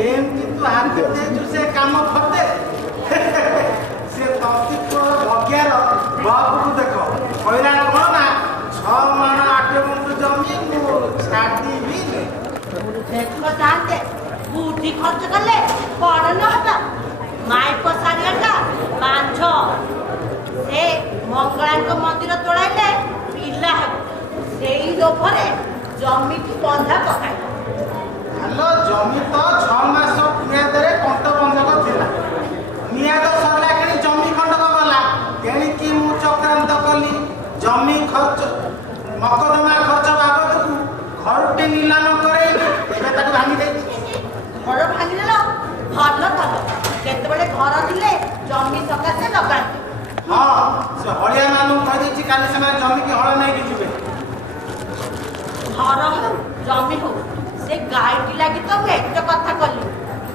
ଯେମିତି ତୁ ହାତ ଦେଇଛୁ ସେ କାମ ଫତେ ସେ ତନ୍ତିତ୍ୱ ଭଗ୍ୟାର ବାପକୁ ଦେଖ କହିଲା କ'ଣ ନା 6 ମାଣ 8 ଗୁଣ୍ଠ ଜମି ମୁଁ ଛାଡ଼ିବିନି। ଦେଖ ଚାହାନ୍ତେ ବୁଦ୍ଧି ଖର୍ଚ୍ଚ କଲେ ବଡ଼ ନ ହେବା ମାଇପ ସାରିଆଟା ବାଞ୍ଝ ସେ ମଙ୍ଗଳାଙ୍କ ମନ୍ଦିର ତୋଳାଇଲେ ପିଲା ହେବ ସେଇ ଲୋଭରେ ଜମିକୁ ବନ୍ଧା ପକାଇଲା। ଆଲୋ ଜମି ତ 6 ମାସ ମିଆଦରେ କଣ୍ଟ ବନ୍ଧକ ଥିଲା ମିଆଦ ସରିଲା କିଣି ଜମି ଖଣ୍ଡକ ଗଲା ତେଣିକି ମୁଁ ଚକ୍ରାନ୍ତ କଲି ଜମି ଖର୍ଚ୍ଚ ମକଦ୍ଦମା ଖର୍ଚ୍ଚ ବାବଦକୁ ଘରଟି ନିଲାମ କରେଇଲି ଏବେ ତାକୁ ଭାଙ୍ଗି ଦେଇଛି। ଘର ଭାଙ୍ଗିଦେଲ ଭଲ କଲ କେତେବେଳେ ଘର ଥିଲେ ଜମି ସକାଶେ ଲଗାନ୍ତି। ହଁ ସେ ହଳିଆ ମାନଙ୍କୁ କହିଦେଇଛି କାଲି ସେମାନେ ଜମିକି ହଳ ନେଇକି ଯିବେ। ଘର ହଉ ଜମି ହଉ ସେ ଗାଈଟି ଲାଗି ତ ମୁଁ ଏତେ କଥା କଲି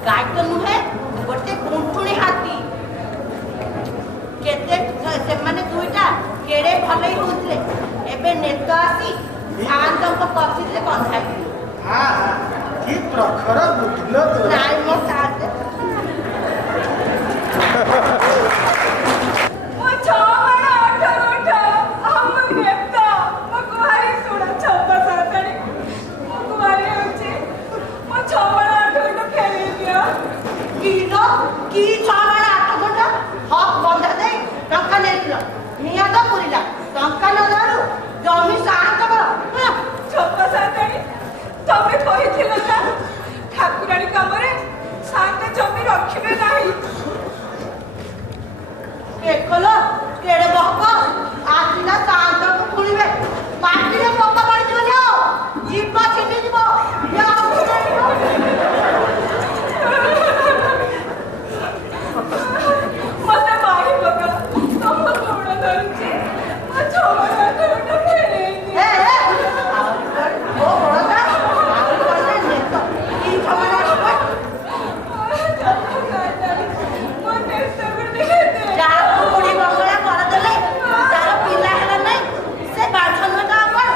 ଗାଈ ତ ନୁହେଁ ଗୋଟେ ଗୁଣ୍ଠୁଣି ହାତୀ କେତେ ସେମାନେ ଦୁଇଟା କେଡ଼େ ଭଲଇ ହଉଥିଲେ ଏବେ ନେତ ଆସି ସାଆନ୍ତଙ୍କ ପଛରେ ବନ୍ଧାଇଥିଲେ। କି ପ୍ରଖର ବୁଝିଲ ନାଇଁ ମୋ ସାଆନ୍ତ কি 6 ମାଣ 8 ଗୁଣ୍ଠ ହକ୍ ବନ୍ଧା ଦେଇ ଟଙ୍କା ନେଇଥିଲ ନିଆଦ ପୁରିଲା ଟଙ୍କା ନ ଦେବାରୁ ଜମି ସାଆନ୍ତଙ୍କର ଛୋଟ ସାଆନ୍ତାଣୀ ତମେ କହିଥିଲ ନା ଠାକୁରାଣୀ କାମରେ ସାଆନ୍ତେ ଜମି ରଖିବେ ନାହିଁ। ଦେଖଲ କେଡ଼େ ବହକ ଆସିଲା ସାଆନ୍ତଙ୍କୁ ପୁଣିବେ ପାଟିରେ ପୋକ ପଡ଼ିଯିବ ନା ଯିବ ଛିଣ୍ଡିଯିବ ମତେ ମାରି ପକା ତମ ଗୋଡ଼ ଧରୁଛି ମୋ 6 ମାଣ 8 ଗୁଣ୍ଠ ଫେରେଇ ଦିଅ। ଯାହାକୁ ବୁଢ଼ୀ ବଙ୍ଗଳା କରିଦେଲେ ତାର ପିଲା ହେଲା ନାହିଁ ସେ ବାଛ ନୁହେଁ ତ ଆପଣ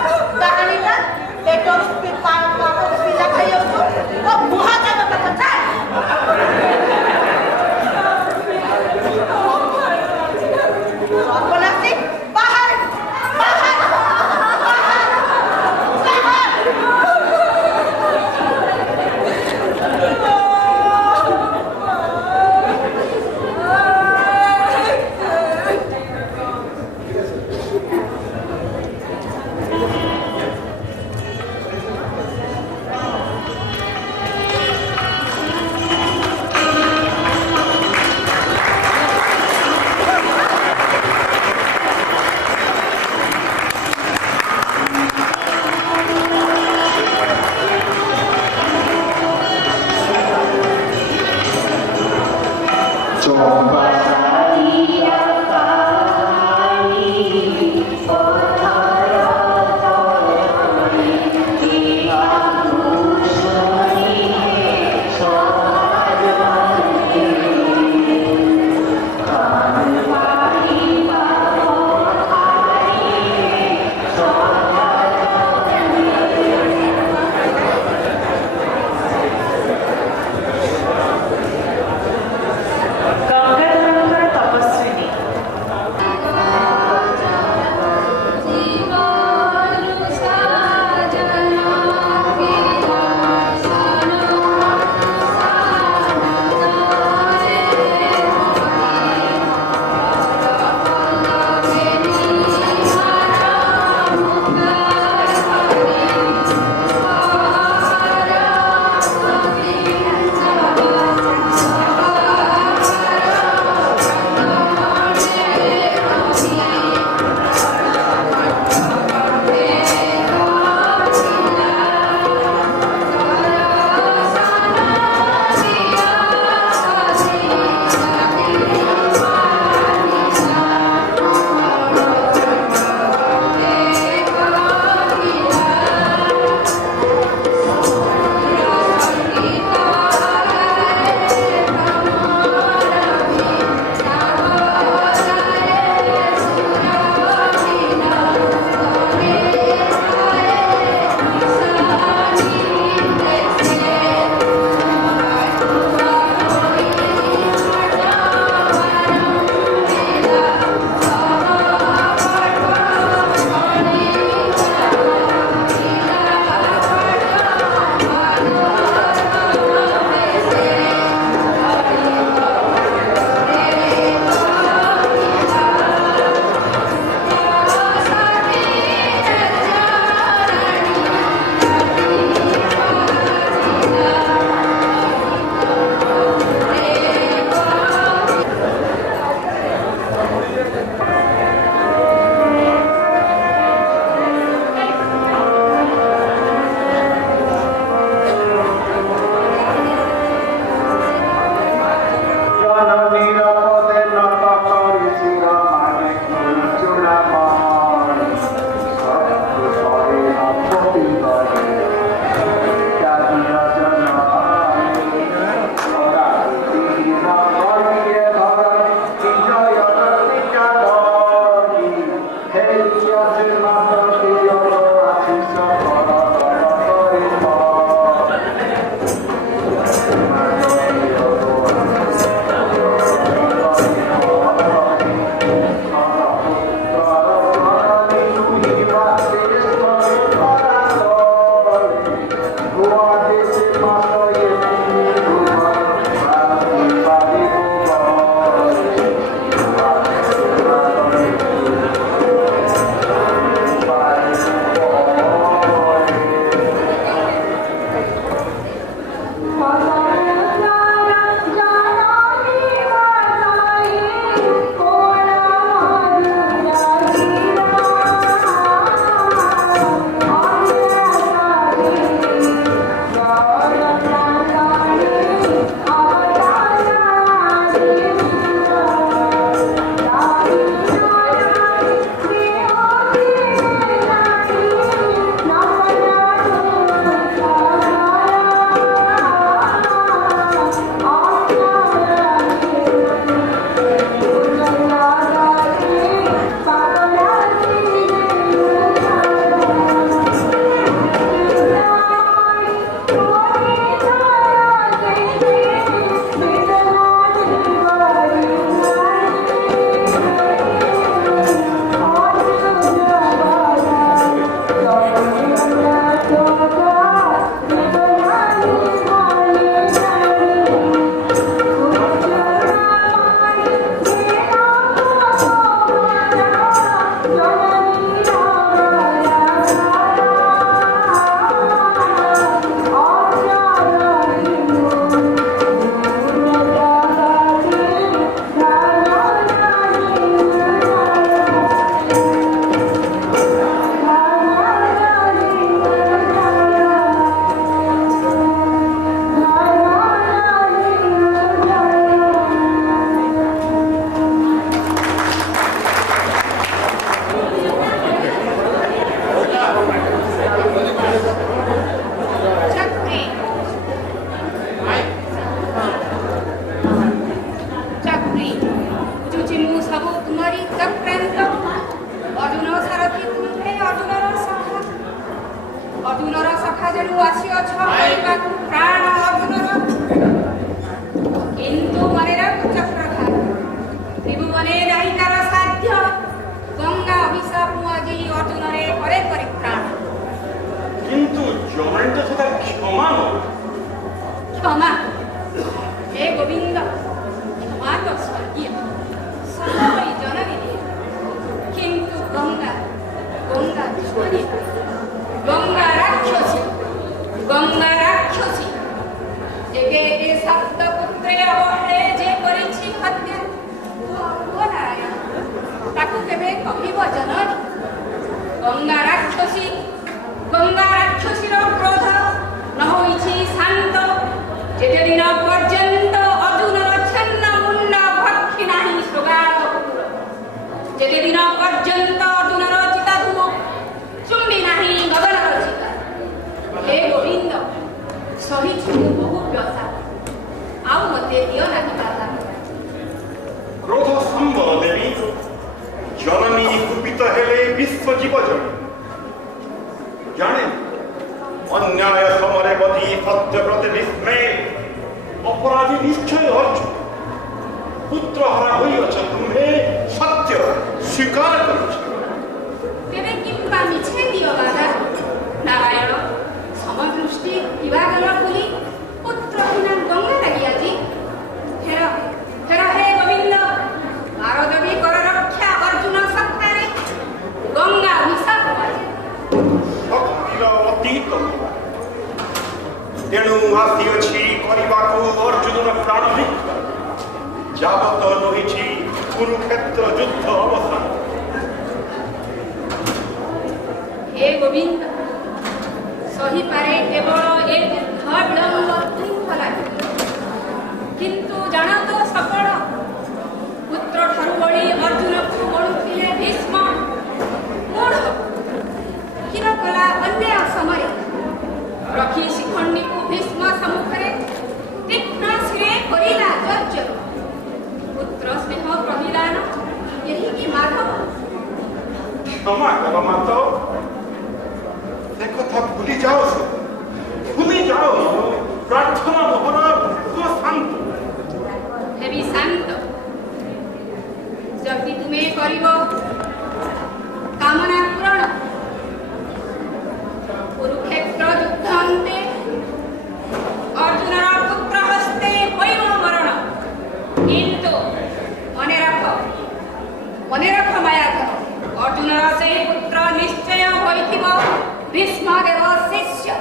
भीष्मदेव शिष्य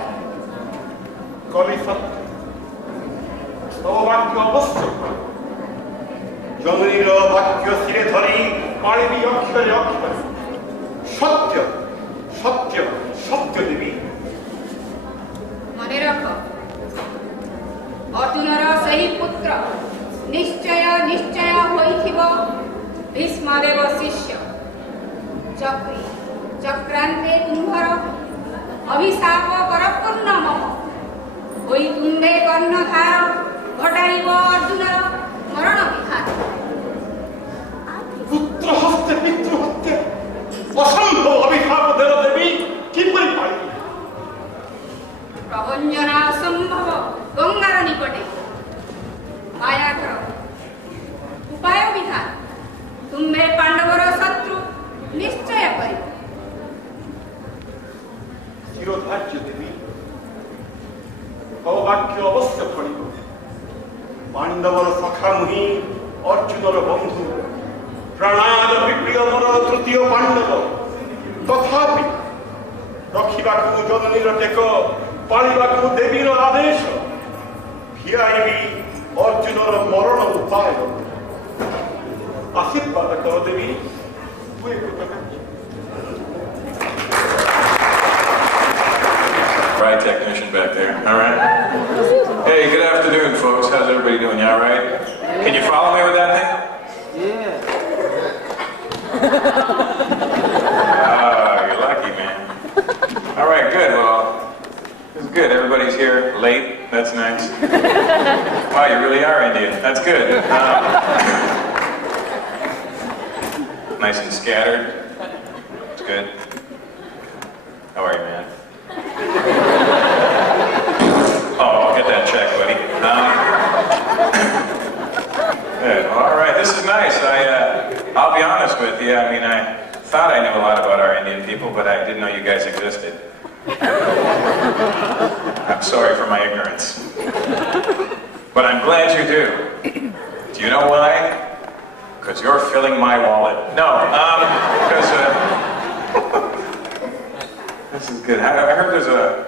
कलिसत्य सौभाग्य अवश्य जननीर वाक्य शिरे धरी पाणिनि अक्षरे अक्षरे सत्य सत्य सत्य देवी मने रख अर्जुनर सही पुत्र निश्चय निश्चय होइथिबो भीष्मदेव शिष्य चक्री चक्रांते तुम्हर अभिशाप कर पूर्ण मम होई तुम्बे कर्णधार घटाइब अर्जुनर मरण विहार पुत्र हस्ते पितृ हत्या असंभव अभिशाप देव देवी किपरि पाई प्रभंजना असंभव गंगार निकटे माया कर उपाय विधान तुम्बे पांडवर शत्रु निश्चय करी शिरोधार्य देवी सौभाग्य अवश्य फलिब पांडवर सखा मुहि अर्जुनर बंधु प्राणाद विप्रियमर तृतीय पांडव तथापि रखिबाकु जननीर टेक पालिबाकु देवीर आदेश भियाइबी अर्जुनर मरण उपाय आशीर्वाद कर देवी तू एक Right technician back there, all right? Hey, good afternoon, folks. How's everybody doing? You all right? Can you follow me with that thing? Yeah. Ah, you're lucky, man. All right, good. Well, it's good. Everybody's here late. That's nice. Wow, you really are Indian. That's good. Nice and scattered. It's good. How are you, man? Oh, I'll get that check, buddy. Good. All right, this is nice. I'll be honest with you. I mean, I thought I knew a lot about our Indian people, but I didn't know you guys existed. I'm sorry for my ignorance. But I'm glad you do. Do you know why? Because you're filling my wallet. No, because this is good. I heard there's a...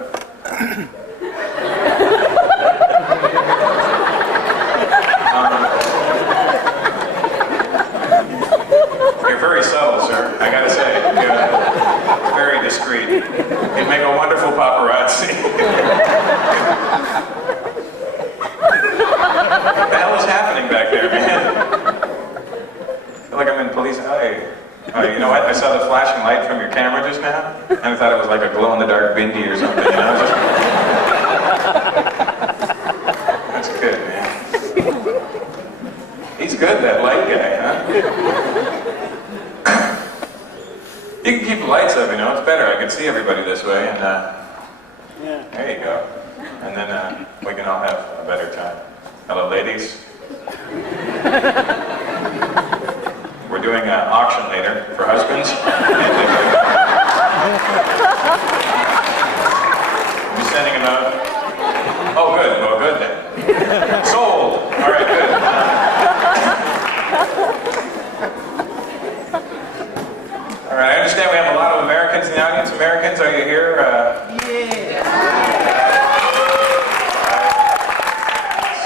You're very subtle, sir. I gotta say, you're very discreet. You'd make a wonderful paparazzi. What the hell is happening back there, man? I feel like I'm in police. You know what? I saw the flashing light from your camera just now, and I thought it was like a glow-in-the-dark bindi or something. You know? That's good, man. He's good, that light guy, huh? You can keep the lights up, you know, it's better. I can see everybody this way, and Yeah. there you go. And then we can all have a better time. Hello, ladies. We're doing an auction later for husbands. I'm sending them out. Oh, good. Well, good then. Sold. All right, good. All right, I understand we have a lot of Americans in the audience. Americans, are you here?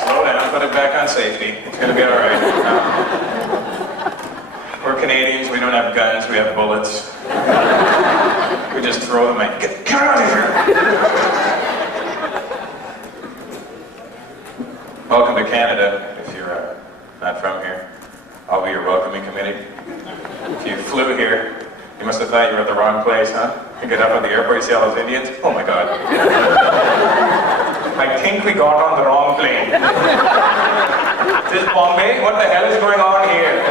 Slow down, put it back on safety. It's going to be all right. We're Canadians, we don't have guns, we have bullets. We just throw them at, get out of here! Welcome to Canada, if you're not from here. I'll be your welcoming committee. If you flew here, you must have thought you were at the wrong place, huh? You get up at the airport, you see all those Indians? Oh my God. I think we got on the wrong plane. This is Bombay? What the hell is going on here?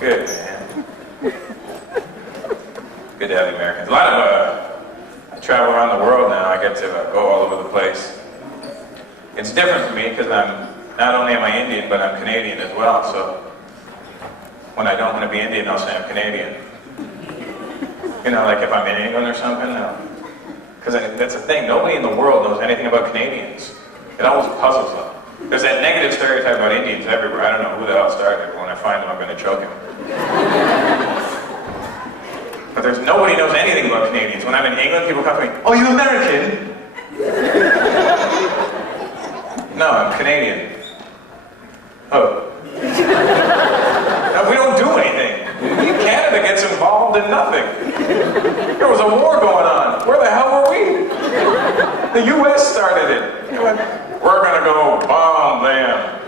Good, man. Good to have Americans. A lot of, I travel around the world now. I get to go all over the place. It's different for me because not only am I Indian, but I'm Canadian as well. So when I don't want to be Indian, I'll say I'm Canadian. You know, like if I'm in England or something. Because that's the thing. Nobody in the world knows anything about Canadians. It always puzzles them. There's that negative stereotype about Indians everywhere. I don't know who the hell started it. When I find him, I'm going to choke him. But there's nobody knows anything about Canadians. When I'm in England, people come to me, "Oh, you American?" No, I'm Canadian. Oh. No, we don't do anything. Canada gets involved in nothing. There was a war going on. Where the hell were we? The U.S. started it. We're gonna go bomb them.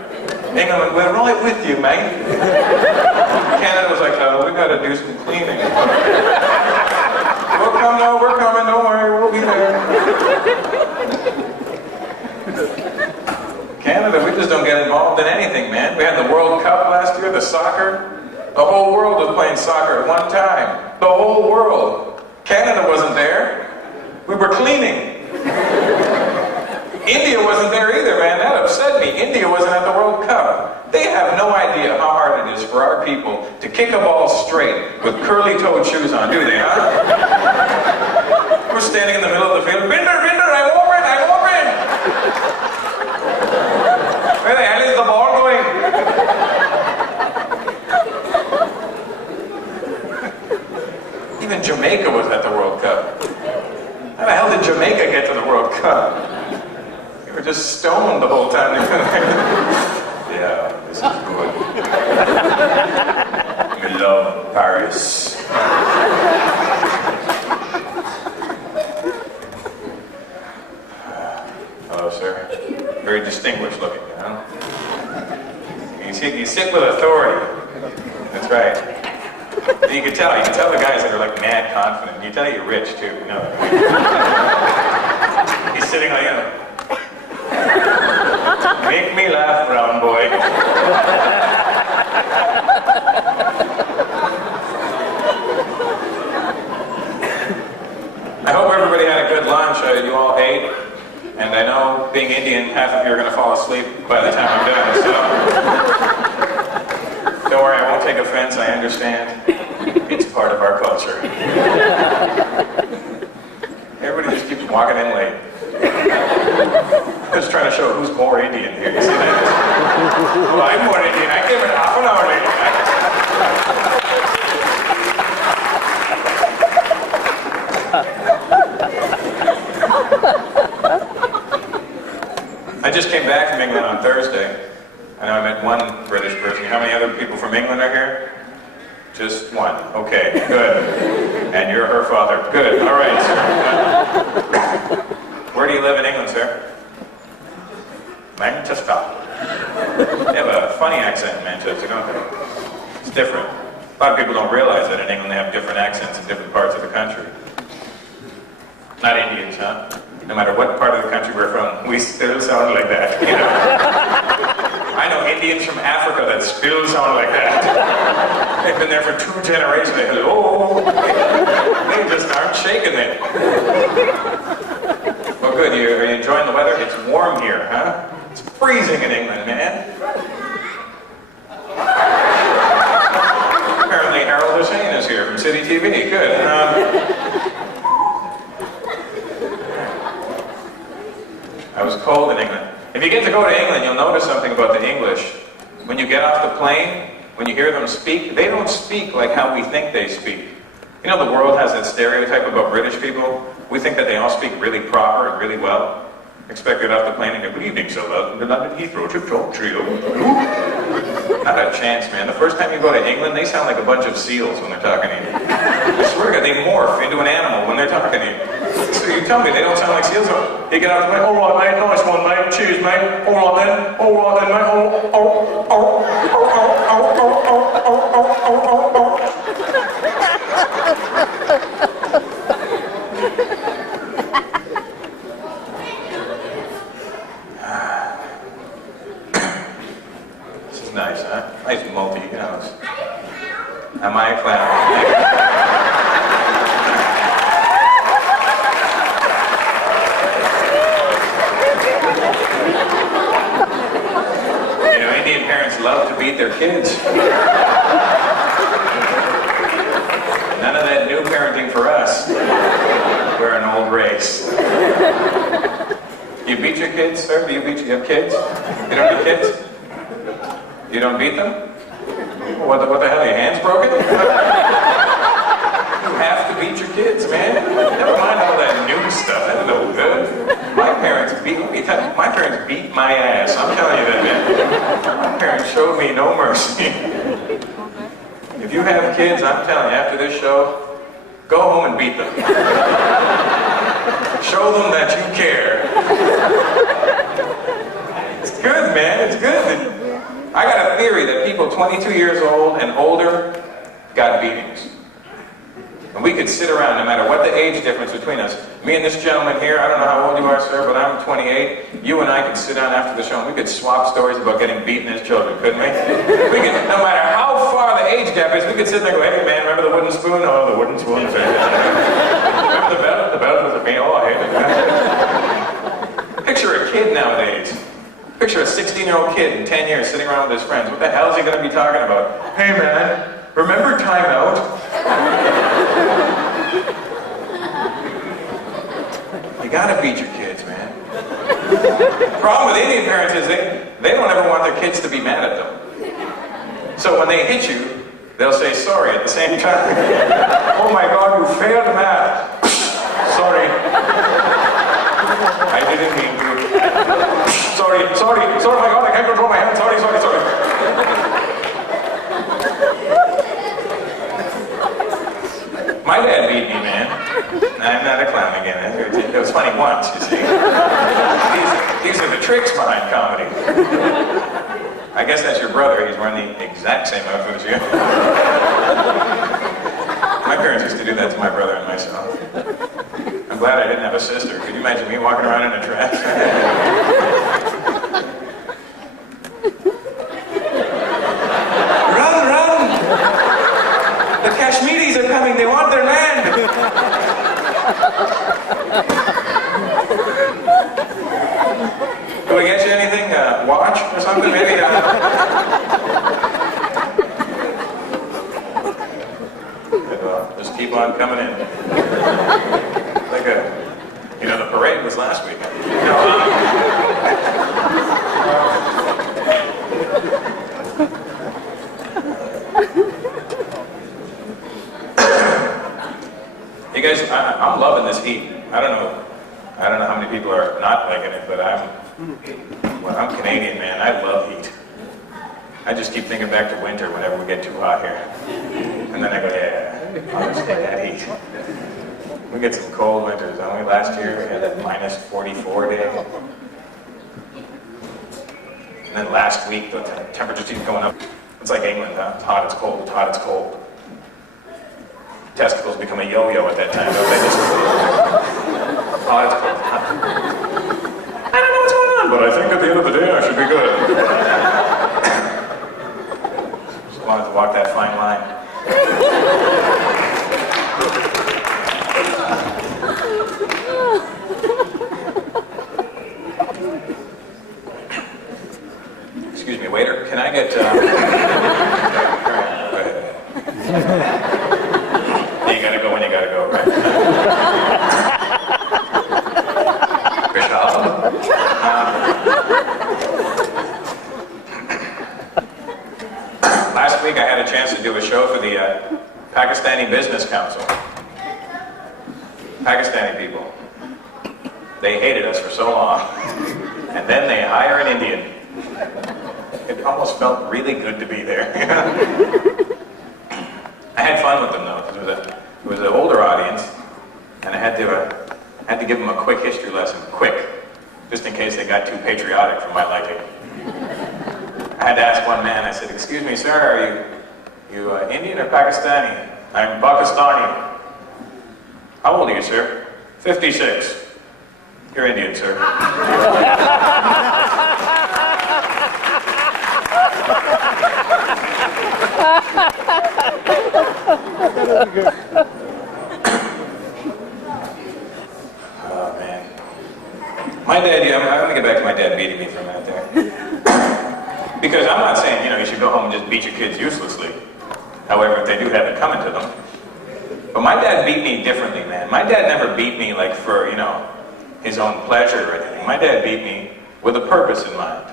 England, we're right with you, mate. Canada was like, we gotta do some cleaning. We'll come, no, we're coming, don't worry, we'll be there. Canada, we just don't get involved in anything, man. We had the World Cup last year, the soccer. The whole world was playing soccer at one time. The whole world. Canada wasn't there. We were cleaning. India wasn't there either, man. That upset me. India wasn't at the World Cup. They have no idea how hard it is for our people to kick a ball straight with curly-toed shoes on, do they, huh? We're standing in the middle of the field. Binder, I'm open, I'm open! Where the hell is the ball going? Even Jamaica was at the World Cup. How the hell did Jamaica get to the World Cup? They were just stoned the whole time. Yeah, this is good. We love Paris. Hello, sir. Very distinguished looking, huh? You sit with authority. That's right. You can tell the guys that are like mad confident. You can tell you're rich too, you know. He's sitting like, make me laugh, brown boy. I hope everybody had a good lunch. You all ate. And I know, being Indian, half of you are going to fall asleep by the time I'm done, so... Don't worry, I won't take offense, I understand. It's part of our culture. Everybody just keeps walking in late. Just trying to show who's more Indian here, you see that? Well, I'm more Indian, I came in half an hour late. I just came back from England on Thursday. I know I met one British person. How many other people from England are here? Just one. Okay, good. And you're her father. Good. All right, sir. Where do you live in England, sir? Manchester. They have a funny accent in Manchester, don't they? It's different. A lot of people don't realize that in England they have different accents in different parts of the country. Not Indians, huh? No matter what part of the country we're from, we still sound like that, you know? I know Indians from Africa that still sound like that. They've been there for 2 generations. They go, they just aren't shaking it. Well, good. Are you enjoying the weather? It's warm here, huh? It's freezing in England, man. Apparently Harold Hussein is here from City TV. Good. I was cold in England. If you get to go to England, you'll notice something about the English. When you get off the plane, when you hear them speak, they don't speak like how we think they speak. You know, the world has that stereotype about British people. We think that they all speak really proper and really well. Expect to get off the plane and go, "Good evening, sir. Welcome to London Heathrow. Trip talk trio." Not a chance, man. The first time you go to England, they sound like a bunch of seals when they're talking to you. I swear to God, they morph into an animal when they're talking to you. So you tell me they don't sound like seals? You get out the plane, "All right, mate. Nice one, mate. Cheers, mate. All right then. All right then, mate. This is nice, huh? Nice multi, you know. Am I a clown? You know, Indian parents love to beat their kids. None of that new parenting for us. We're an old race. You beat your kids, sir? Do you have kids? You don't have kids? You don't beat them? What the hell, your hands broken? You have to kids, man. Never mind all that new stuff. That's no good. My parents beat my ass. I'm telling you that, man. My parents showed me no mercy. If you have kids, I'm telling you, after this show, go home and beat them. Show them that you care. It's good, man. It's good. I got a theory that people 22 years old and older got beatings. And we could sit around, no matter what the age difference between us. Me and this gentleman here, I don't know how old you are, sir, but I'm 28. You and I could sit down after the show and we could swap stories about getting beaten as children, couldn't we? We could, no matter how far the age gap is, we could sit there and go, hey man, remember the wooden spoon? Oh, the wooden spoon. Remember the belt? The belt was a pain. Oh, I hated that. Picture a kid nowadays. Picture a 16-year-old kid in 10 years sitting around with his friends. What the hell is he going to be talking about? Hey man, remember timeout? You gotta beat your kids, man. The problem with Indian parents is they don't ever want their kids to be mad at them. So when they hit you, they'll say sorry at the same time. Oh my God, you failed math. Sorry. I didn't mean to. Sorry, my God, I can't control my hand. Sorry. My dad beat me, man. I'm not a clown again. It was funny once, you see. These are the tricks behind comedy. I guess that's your brother. He's wearing the exact same outfit as you. My parents used to do that to my brother and myself. I'm glad I didn't have a sister. Could you imagine me walking around in a dress? Run! The Kashmiris are coming. They want their land. Do I get you anything? Watch or something? Maybe. Just keep on coming in. Like the parade was last weekend. You guys, I'm loving this heat. I don't know how many people are not liking it, but I'm Canadian, man. I love heat. I just keep thinking back to winter whenever we get too hot here. And then I go, yeah, I'll just get that heat. We get some cold winters, don't we? Last year we had that minus 44 day. And then last week the temperatures keep going up. It's like England, huh? It's hot, it's cold, it's hot, it's cold. Testicles become a yo-yo at that time, don't they? Hot, it's cold. I don't know what's going on, but I think at the end of the day I should be good. Just wanted to walk that fine line. Excuse me, waiter, can I get, Go ahead. You gotta go when you gotta go, right? Bishop. Last week I had a chance to do a show for the Pakistani Business Council. Pakistani people. They hated us for so long. And then they hire an Indian. It almost felt really good to be there. I had fun with them though. It was an older audience, and I had to give them a quick history lesson, quick, just in case they got too patriotic for my liking. I had to ask one man. I said, "Excuse me, sir, are you Indian or Pakistani?" "I'm Pakistani." "How old are you, sir?" 56. "You're Indian, sir." Oh man. My dad, I'm going to get back to my dad beating me for a minute there. Because I'm not saying, you should go home and just beat your kids uselessly. However, if they do have it coming to them. But my dad beat me differently, man. My dad never beat me like for, his own pleasure or anything. My dad beat me with a purpose in mind.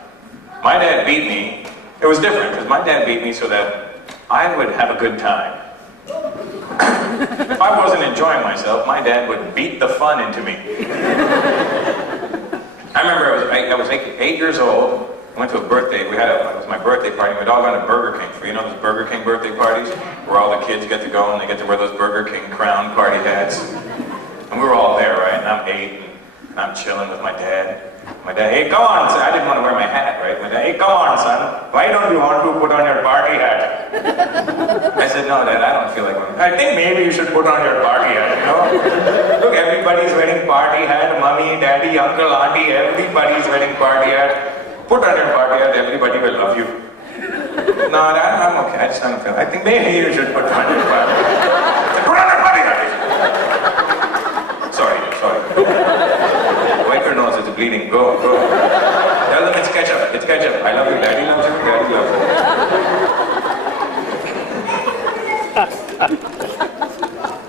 My dad beat me, it was different, because my dad beat me so that I would have a good time. If I wasn't enjoying myself, my dad would beat the fun into me. I remember I was 8 years old. I went to a birthday. It was my birthday party. We'd all gone to Burger King for, those Burger King birthday parties where all the kids get to go and they get to wear those Burger King crown party hats. And we were all there, right? And I'm 8 and I'm chilling with my dad. My dad, hey, come on, son. I didn't want to wear my hat, right? My dad, hey, come on, son. Why don't you want to put on your party hat? I said, no, Dad, I don't feel like wearing. I think maybe you should put on your party hat, Look, everybody's wearing party hat. Mommy, daddy, uncle, auntie, everybody's wearing party hat. Put on your party hat, everybody will love you. No, Dad, I'm okay. I just don't feel. I think maybe you should put on your party hat. Put on your party hat! Sorry. Wipe your nose, it's bleeding. Go. Tell them it's ketchup. It's ketchup. I love you, Daddy loves you, Daddy loves you.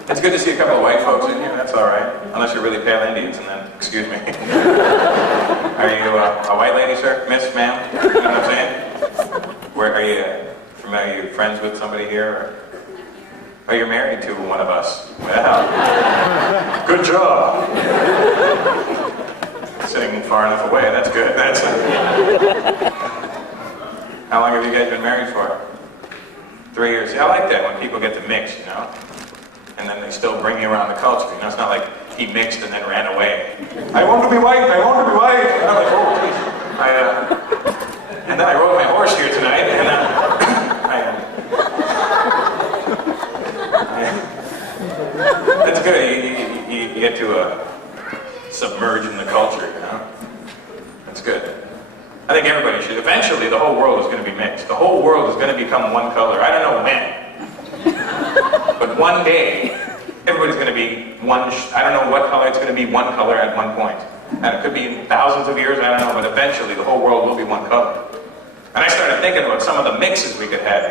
It's good to see a couple of white folks in here. That's all right. Unless you're really pale Indians, and then, excuse me. Are you a white lady, sir? Miss, ma'am? You know what I'm saying? Where are you from? Are you friends with somebody here? Or are you married to one of us? Well, good job. Sitting far enough away, that's good. How long have you guys been married for? 3 years. See, I like that when people get to mix, and then they still bring you around the culture. It's not like he mixed and then ran away. I want to be white. And I'm like, oh, geez. And then I rode my horse here tonight, and that's good. You get to submerge in the culture, That's good. I think everybody should. Eventually, the whole world is going to be mixed. The whole world is going to become one color. I don't know when. But one day, everybody's going to be one. I don't know what color. It's going to be one color at one point. And it could be in thousands of years. I don't know. But eventually, the whole world will be one color. And I started thinking about some of the mixes we could have,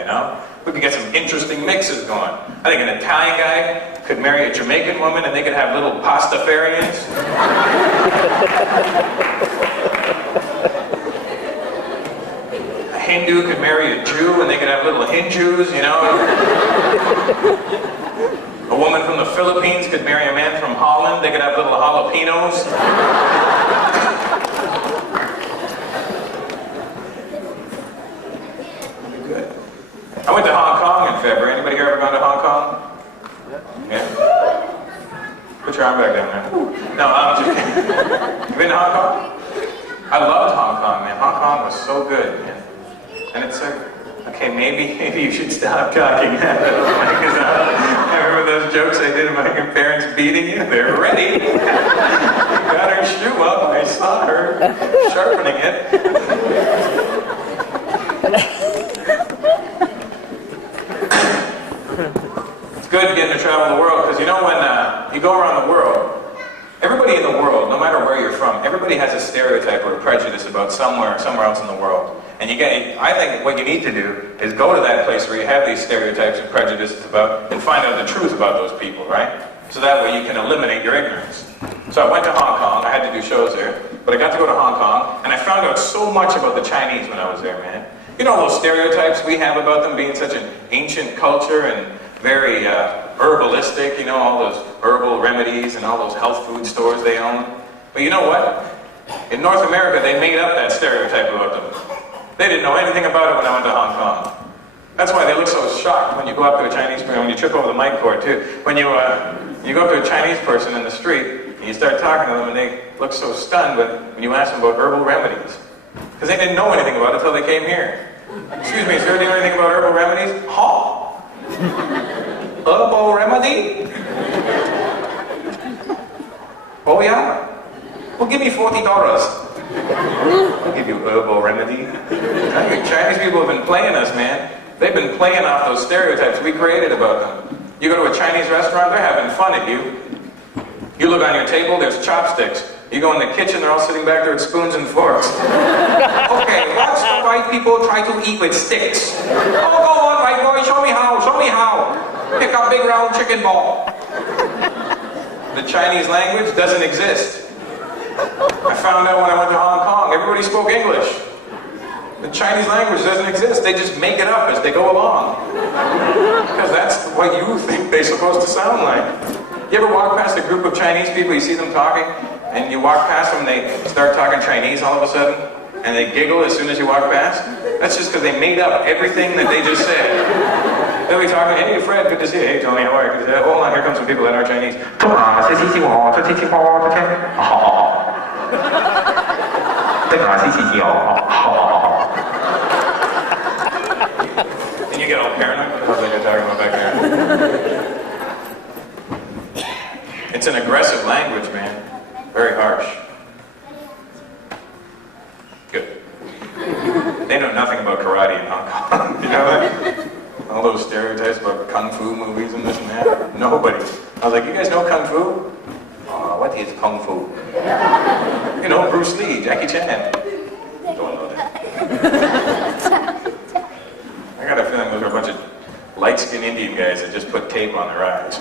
We could get some interesting mixes going. I think an Italian guy could marry a Jamaican woman and they could have little pastafarians. A Hindu could marry a Jew and they could have little Hindus, A woman from the Philippines could marry a man from Holland. They could have little jalapenos. I went to Hong Kong in February. Anybody here ever gone to Hong Kong? Yeah? Put your arm back down there. No, I'm just kidding. You been to Hong Kong? I loved Hong Kong, man. Hong Kong was so good, man. And it's like, okay, maybe you should stop talking. I remember those jokes I did about your parents beating you. They're ready. You got her shoe up. I saw her sharpening it. Good getting to travel the world, because when you go around the world, everybody in the world, no matter where you're from, everybody has a stereotype or a prejudice about somewhere else in the world. And I think what you need to do is go to that place where you have these stereotypes and prejudices about, and find out the truth about those people, right? So that way you can eliminate your ignorance. So I went to Hong Kong. I had to do shows there, but I got to go to Hong Kong, and I found out so much about the Chinese when I was there, man. Those stereotypes we have about them being such an ancient culture and very herbalistic, all those herbal remedies and all those health food stores they own. But you know what? In North America, they made up that stereotype about them. They didn't know anything about it when I went to Hong Kong. That's why they look so shocked when you go up to a Chinese person, when you trip over the mic cord too. When you go up to a Chinese person in the street, and you start talking to them, and they look so stunned when you ask them about herbal remedies. Because they didn't know anything about it until they came here. Excuse me, sir, do you know anything about herbal remedies? Herbal remedy? Oh yeah? Well, give me $40. I'll give you herbal remedy. Chinese people have been playing us, man. They've been playing off those stereotypes we created about them. You go to a Chinese restaurant, they're having fun at you. You look on your table, there's chopsticks. You go in the kitchen, they're all sitting back there with spoons and forks. Okay, watch the white people try to eat with sticks. Oh, go on, white boy, show me how. Pick up big round chicken ball. The Chinese language doesn't exist. I found out when I went to Hong Kong, everybody spoke English. The Chinese language doesn't exist. They just make it up as they go along. Because that's what you think they're supposed to sound like. You ever walk past a group of Chinese people, you see them talking, and you walk past them, they start talking Chinese all of a sudden, and they giggle as soon as you walk past? That's just because they made up everything that they just said. They'll be talking, hey Fred, good to see you. Hey Tony, how are you? Good to see you. Hold on, here comes some people that are Chinese. And you get all paranoid because they're talking about back there. It's an aggressive language, man. Very harsh. Good. They know nothing about karate in Hong Kong. You know that? All those stereotypes about kung fu movies and this and that. Nobody. I was like, you guys know kung fu? What is kung fu? You know, Bruce Lee, Jackie Chan. Don't know that. I got a feeling those are a bunch of light-skinned Indian guys that just put tape on their eyes.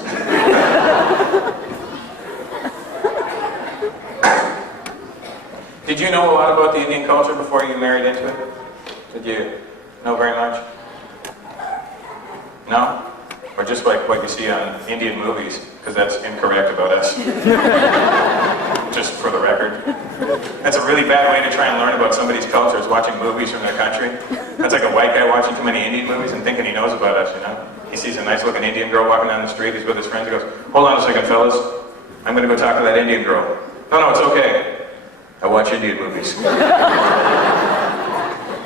Did you know a lot about the Indian culture before you married into it? Did you know very much? No? Or just like what you see on Indian movies, because that's incorrect about us. Just for the record. That's a really bad way to try and learn about somebody's culture, is watching movies from their country. That's like a white guy watching too many Indian movies and thinking he knows about us, you know? He sees a nice looking Indian girl walking down the street, he's with his friends, he goes, hold on a second fellas, I'm gonna go talk to that Indian girl. No, it's okay. I watch Indian movies.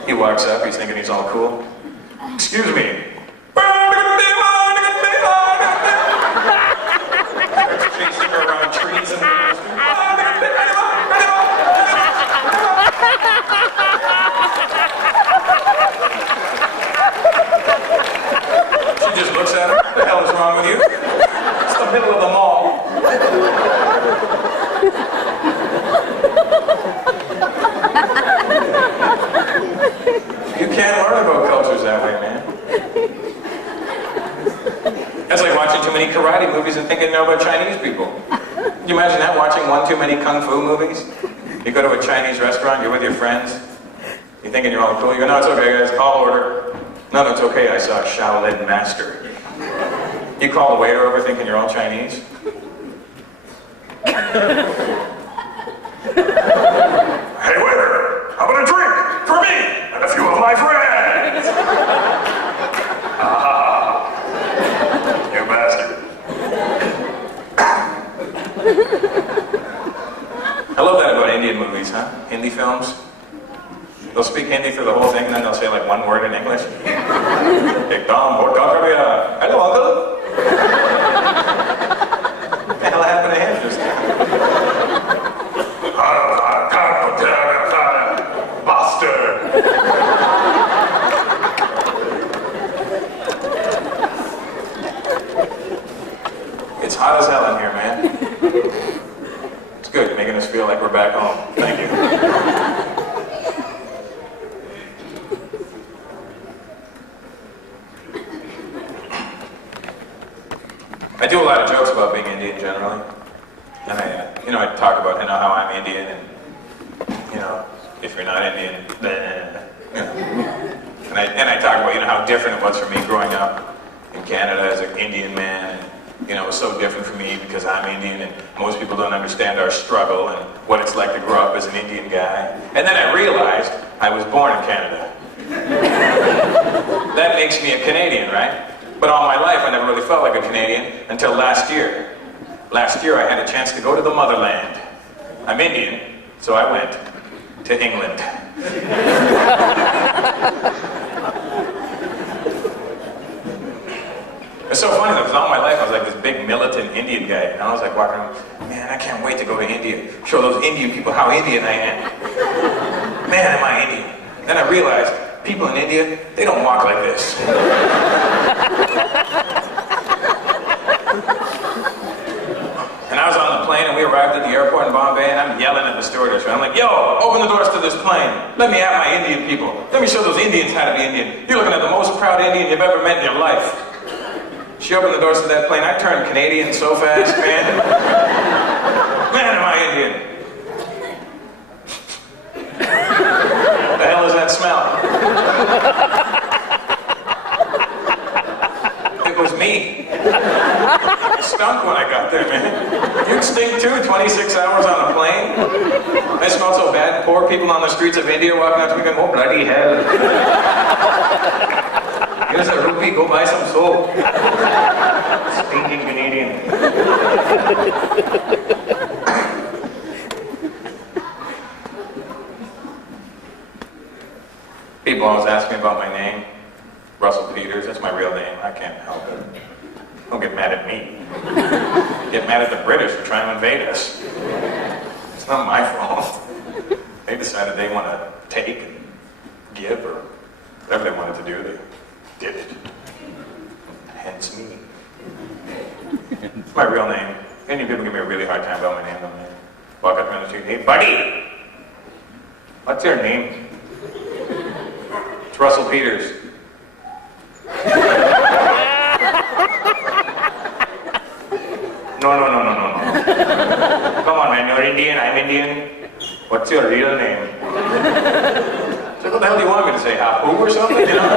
He walks up, he's thinking he's all cool. Excuse me. Chasing her around trees and she just looks at him. What the hell is wrong with you? It's the middle of the mall. You can't learn about cultures that way, man. That's like watching too many karate movies and thinking you know about Chinese people. Can you imagine that, watching one too many kung fu movies? You go to a Chinese restaurant, you're with your friends, you're thinking you're all cool, you go, no, it's okay guys, call order. No, it's okay, I saw a Shaolin master. You call the waiter over thinking you're all Chinese. Hey waiter, how about a drink for me and a few of my friends? You bastard. I love that about Indian movies, huh? Hindi films. They'll speak Hindi through the whole thing, and then they'll say like one word in English. Hello, uncle. What the hell happened to him just now? Buster. It's hot as hell in here, man. It's good. You're making us feel like we're back home. Thank you. I do a lot of jokes about being Indian generally, and I talk about how I'm Indian, and if you're not Indian, then and I talk about how different it was for me growing up in Canada as an Indian man, and it was so different for me because I'm Indian, and most people don't understand our struggle and what it's like to grow up as an Indian guy. And then I realized I was born in Canada. That makes me a Canadian, right? But all my life, I never really felt like a Canadian until last year. Last year, I had a chance to go to the motherland. I'm Indian, so I went to England. It's so funny, though, because all my life, I was like this big militant Indian guy, and I was like walking around, man, I can't wait to go to India, show those Indian people how Indian I am. Man, am I Indian. Then I realized, people in India, they don't walk like this. And I was on the plane and we arrived at the airport in Bombay and I'm yelling at the stewardess. I'm like, yo, open the doors to this plane. Let me have my Indian people. Let me show those Indians how to be Indian. You're looking at the most proud Indian you've ever met in your life. She opened the doors to that plane. I turned Canadian so fast, man. Man, am I Indian. What the hell is that smell? shit too, 26 hours on a plane. I smell so bad. Poor people on the streets of India walking out to me going, oh bloody hell. Here's a rupee, go buy some soap. Stinking Canadian. People always ask me about my name. Russell Peters, that's my real name. I can't help it. Don't get mad at me. Get mad at the British for trying to invade us. It's not my fault. They decided they want to take and give or whatever they wanted to do, they did it. Hence me. It's my real name. Indian people give me a really hard time about my name. Don't they? Walk up on the street, hey buddy! What's your name? It's Russell Peters. No. Come on, man, you're Indian, I'm Indian. What's your real name? So what the hell do you want me to say? Apu or something, you know?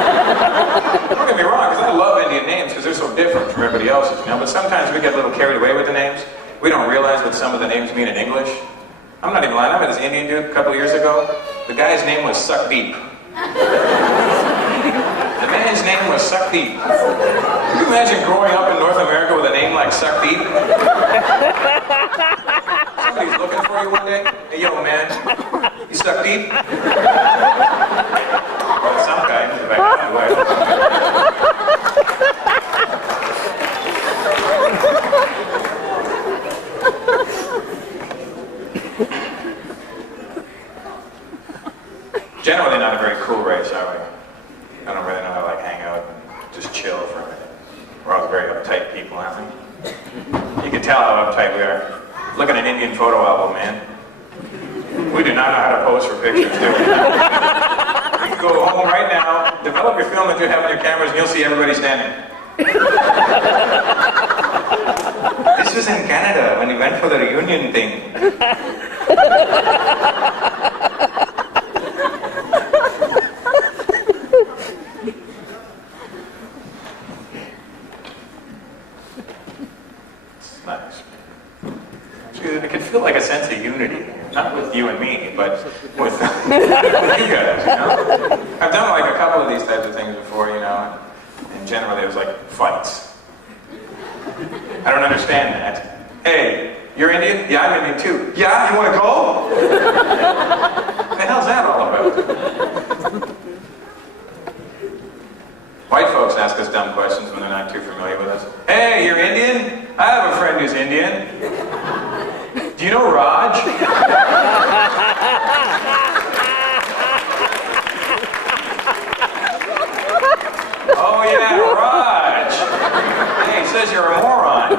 Don't get me wrong, because I love Indian names because they're so different from everybody else's, you know? But sometimes we get a little carried away with the names. We don't realize what some of the names mean in English. I'm not even lying. I met this Indian dude a couple of years ago. The guy's name was Suckdeep. The man's name was Suckdeep. Can you imagine growing up in North America with a name like Suckdeep? Somebody's looking for you one day. Hey, yo, man, you suck deep? Well, some guy in the back of my wife. Generally not a very cool race, are we? I don't really know how to like hang out and just chill for a minute. We're all very uptight people, aren't we? You can tell how uptight we are. Look at an Indian photo album, man. We do not know how to pose for pictures, do we? You can go home right now, develop your film that you have on your cameras, and you'll see everybody standing. This was in Canada when we went for the reunion thing. It's nice. It can feel like a sense of unity. Not with you and me, but with you guys, you know? I've done like a couple of these types of things before, you know, and generally it was like fights. I don't understand that. Hey, you're Indian? Yeah, I'm Indian too. Yeah, you want to go? What the hell's that all about? White folks ask us dumb questions when they're not too familiar with us. Hey, you're Indian? I have a friend who's Indian. Do you know Raj? Oh yeah, Raj. Hey, he says you're a moron.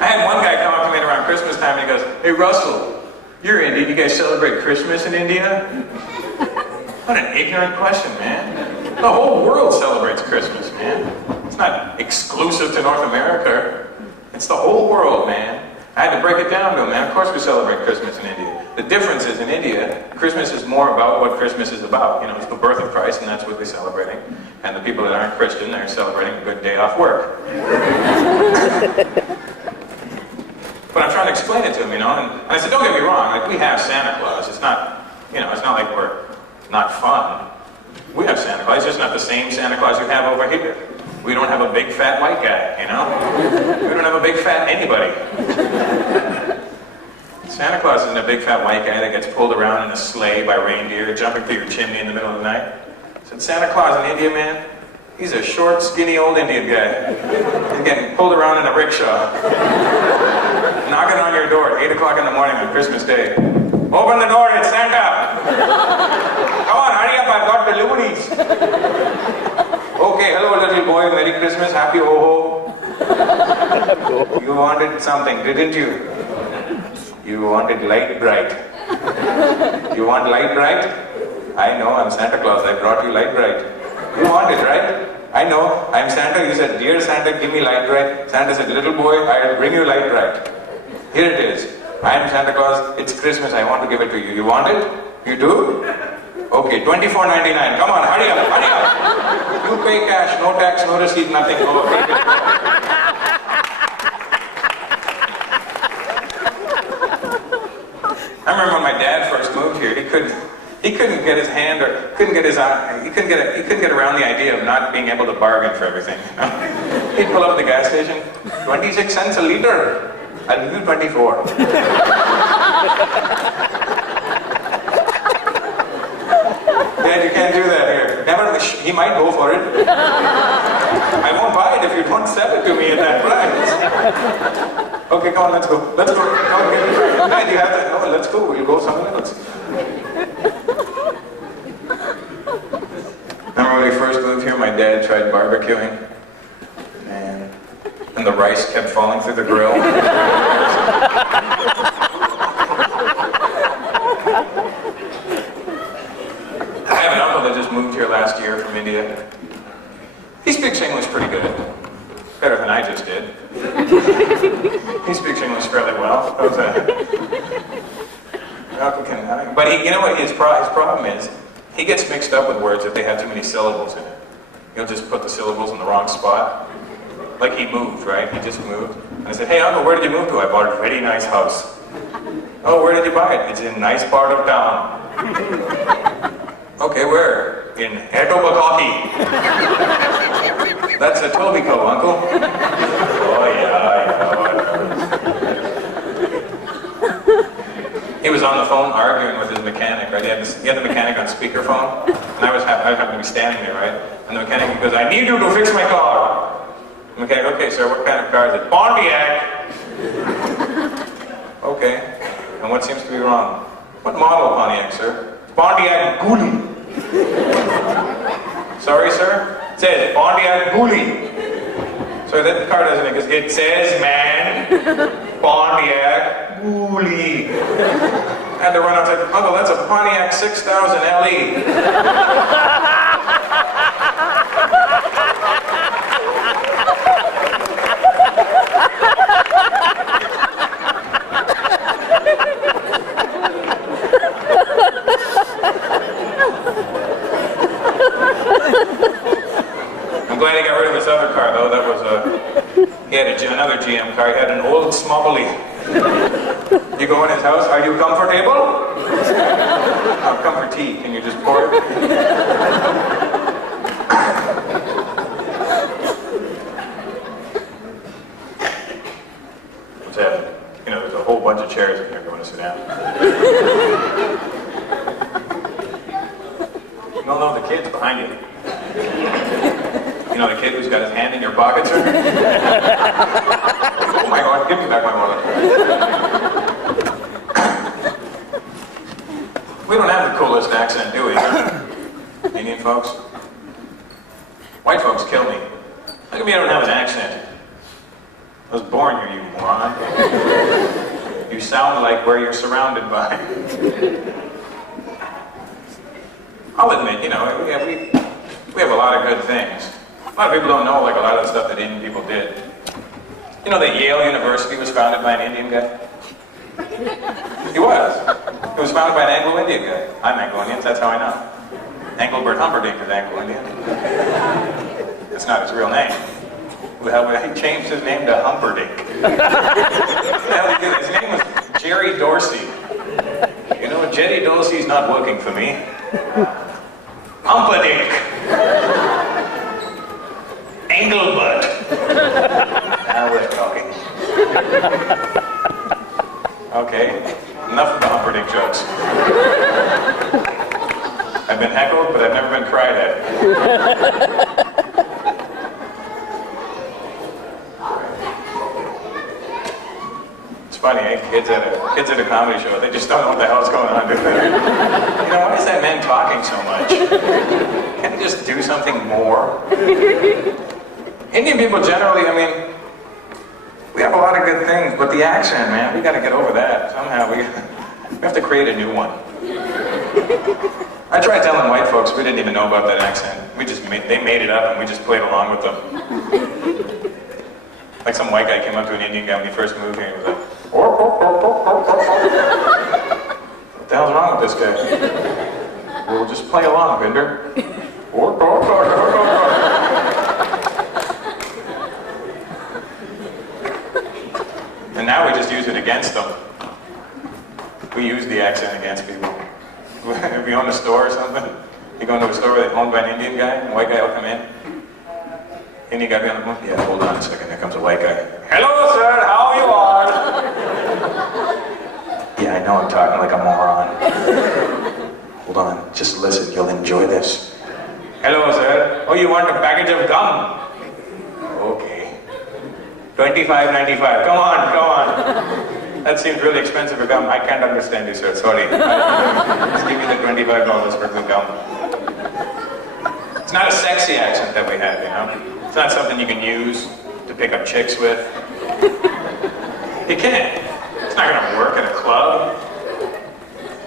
I had one guy come up to me around Christmas time and he goes, hey Russell, you're Indian, you guys celebrate Christmas in India? What an ignorant question, man. The whole world celebrates Christmas, man. It's not exclusive to North America. It's the whole world, man. I had to break it down to him, man. Of course we celebrate Christmas in India. The difference is in India, Christmas is more about what Christmas is about. You know, it's the birth of Christ, and that's what they're celebrating. And the people that aren't Christian, they're celebrating a good day off work. But I'm trying to explain it to him, you know, and I said, don't get me wrong, like we have Santa Claus. It's not, you know, it's not like we're not fun. We have Santa Claus, it's just not the same Santa Claus you have over here. We don't have a big fat white guy, you know? We don't have a big fat anybody. Santa Claus isn't a big fat white guy that gets pulled around in a sleigh by reindeer, jumping through your chimney in the middle of the night. I said, Santa Claus in India, man, he's a short, skinny old Indian guy. He's getting pulled around in a rickshaw. Knocking on your door at 8 o'clock in the morning on Christmas Day. Open the door, it's Santa! Come on, hurry up, I've got deliveries. Okay, hello little boy, Merry Christmas, Happy Ho-Ho. You wanted something, didn't you? You wanted light bright. You want light bright? I know, I'm Santa Claus, I brought you light bright. You want it, right? I know, I'm Santa, you said, dear Santa, give me light bright. Santa said, little boy, I'll bring you light bright. Here it is. I'm Santa Claus, it's Christmas, I want to give it to you. You want it? You do? Okay, $24.99. Come on, hurry up, hurry up. You You pay cash, no tax, no receipt, nothing. Oh, take it. I remember when my dad first moved here, he couldn't get his hand or couldn't get his eye, he couldn't get around the idea of not being able to bargain for everything. You know? He'd pull up at the gas station, 26 cents a liter. I'll give you 24. Dad, you can't do that here. Never, he might go for it. I won't buy it if you don't sell it to me at that price. Okay, come on, let's go. Let's go. Come on, get it. Dad, you have to, no, let's go. We'll go somewhere else. Remember when we first moved here, my dad tried barbecuing? And the rice kept falling through the grill. I have an uncle that just moved here last year from India. He speaks English pretty good. Better than I just did. He speaks English fairly well. But he, you know what his problem is? He gets mixed up with words if they have too many syllables in it. He'll just put the syllables in the wrong spot. Like he moved, right? He just moved. And I said, hey uncle, where did you move to? I bought a very nice house. Oh, where did you buy it? It's in a nice part of town. Okay, where? In Etobicoke. That's a Tobico, uncle. Oh yeah, I know. He was on the phone arguing with his mechanic, right? He had the mechanic on speakerphone, and I happened to be standing there, right? And the mechanic goes, I need you to fix my car. Okay, okay, sir, what kind of car is it? Pontiac! Okay, and what seems to be wrong? What model of Pontiac, sir? Pontiac Ghoulie. Sorry, sir? It says Pontiac Ghoulie. So that car doesn't make it says, man, Pontiac Ghoulie. I had to run outside, uncle, that's a Pontiac 6000 LE. I'm glad he got rid of his other car, though. That was he had another GM car. He had an old Smobbly. You go in his house, are you comfortable? Oh, comfort tea. Can you just pour it? What's happening? You know, there's a whole bunch of chairs in here going to sit down. You don't know the kids behind you. You know the kid who's got his hand in your pocket, sir? Oh my God, give me back my wallet. We don't have the coolest accent, do we? Indian folks? White folks kill me. How come you don't have an accent? I was born here, you moron. You sound like where you're surrounded by. I'll admit, you know, we have a lot of good things. A lot of people don't know, like, a lot of the stuff that Indian people did. You know that Yale University was founded by an Indian guy? He was. It was founded by an Anglo-Indian guy. I'm Anglo-Indian, that's how I know. Engelbert Humperdinck is Anglo-Indian. That's not his real name. He changed his name to Humperdinck. His name was Jerry Dorsey. You know, Jerry Dorsey's not working for me. Humperdinck. Engelbert. Now we're talking. Okay, enough of the Humperdinck jokes. I've been heckled, but I've never been cried at. It's funny, eh? Kids at a comedy show, they just don't know what the hell's going on, do they? You know, why is that man talking so much? Can't he just do something more? Indian people generally, I mean, we have a lot of good things, but the accent, man, we got to get over that. Somehow we have to create a new one. I tried telling white folks we didn't even know about that accent. They made it up and we just played along with them. Like some white guy came up to an Indian guy when he first moved here and he was like, what the hell's wrong with this guy? We'll just play along, Bender. against them. We use the accent against people. If you own a store or something, you go into a store that's owned by an Indian guy, and a white guy will come in. Indian guy be on the phone. Yeah, hold on a second. There comes a white guy. Hello, sir. How you are? Yeah, I know I'm talking like a moron. Hold on. Just listen. You'll enjoy this. Hello, sir. Oh, you want a package of gum? Okay. $25.95. Come on, come on. That seems really expensive for gum. I can't understand you, sir. Sorry. Just give me the $25 for the gum. It's not a sexy accent that we have, you know? It's not something you can use to pick up chicks with. You can't. It's not going to work at a club.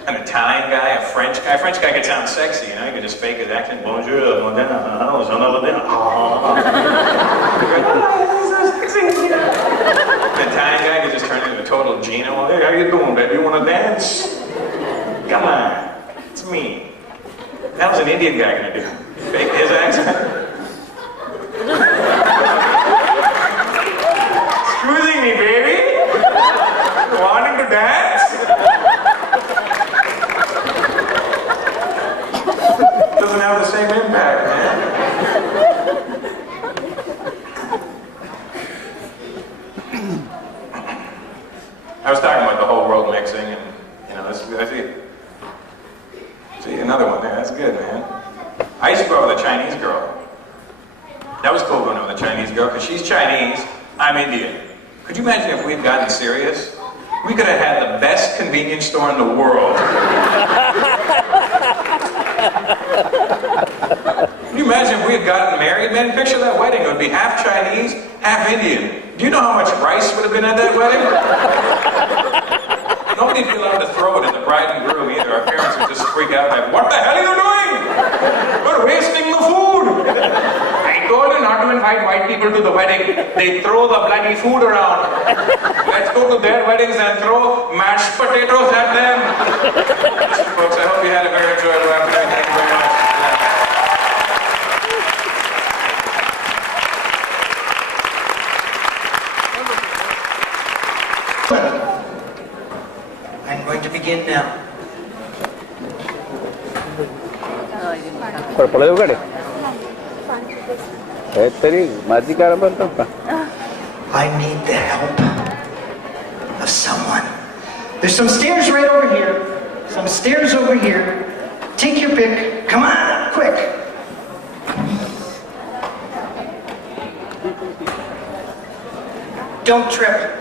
An Italian guy, a French guy. A French guy can sound sexy, you know? You can just fake his accent. Bonjour, bon dinner, An Italian guy could just turn into a total Gino. Hey, how you doing, baby? You want to dance? Come on. It's me. That was an Indian guy going to do. Fake his accent. Excusing me, baby? Wanting to dance? Doesn't have the same impact, man. I was talking about the whole world mixing, and you know, see another one there. That's good, man. I used to go out with a Chinese girl. That was cool going out with a Chinese girl because she's Chinese, I'm Indian. Could you imagine if we'd gotten serious? We could have had the best convenience store in the world. Can you imagine if we had gotten married, man? Picture that wedding. It would be half Chinese, half Indian. Do you know how much rice would have been at that wedding? Nobody'd be allowed to throw it at the bride and groom either. Our parents would just freak out like, what the hell are you doing? We're wasting the food. I told you not to invite white people to the wedding. They throw the bloody food around. Let's go to their weddings and throw mashed potatoes at them. Listen, folks, I hope you had a very enjoyable afternoon. Thank you very much. I'm going to begin now. I need the help of someone. There's some stairs right over here. Some stairs over here. Take your pick. Come on, quick. Don't trip.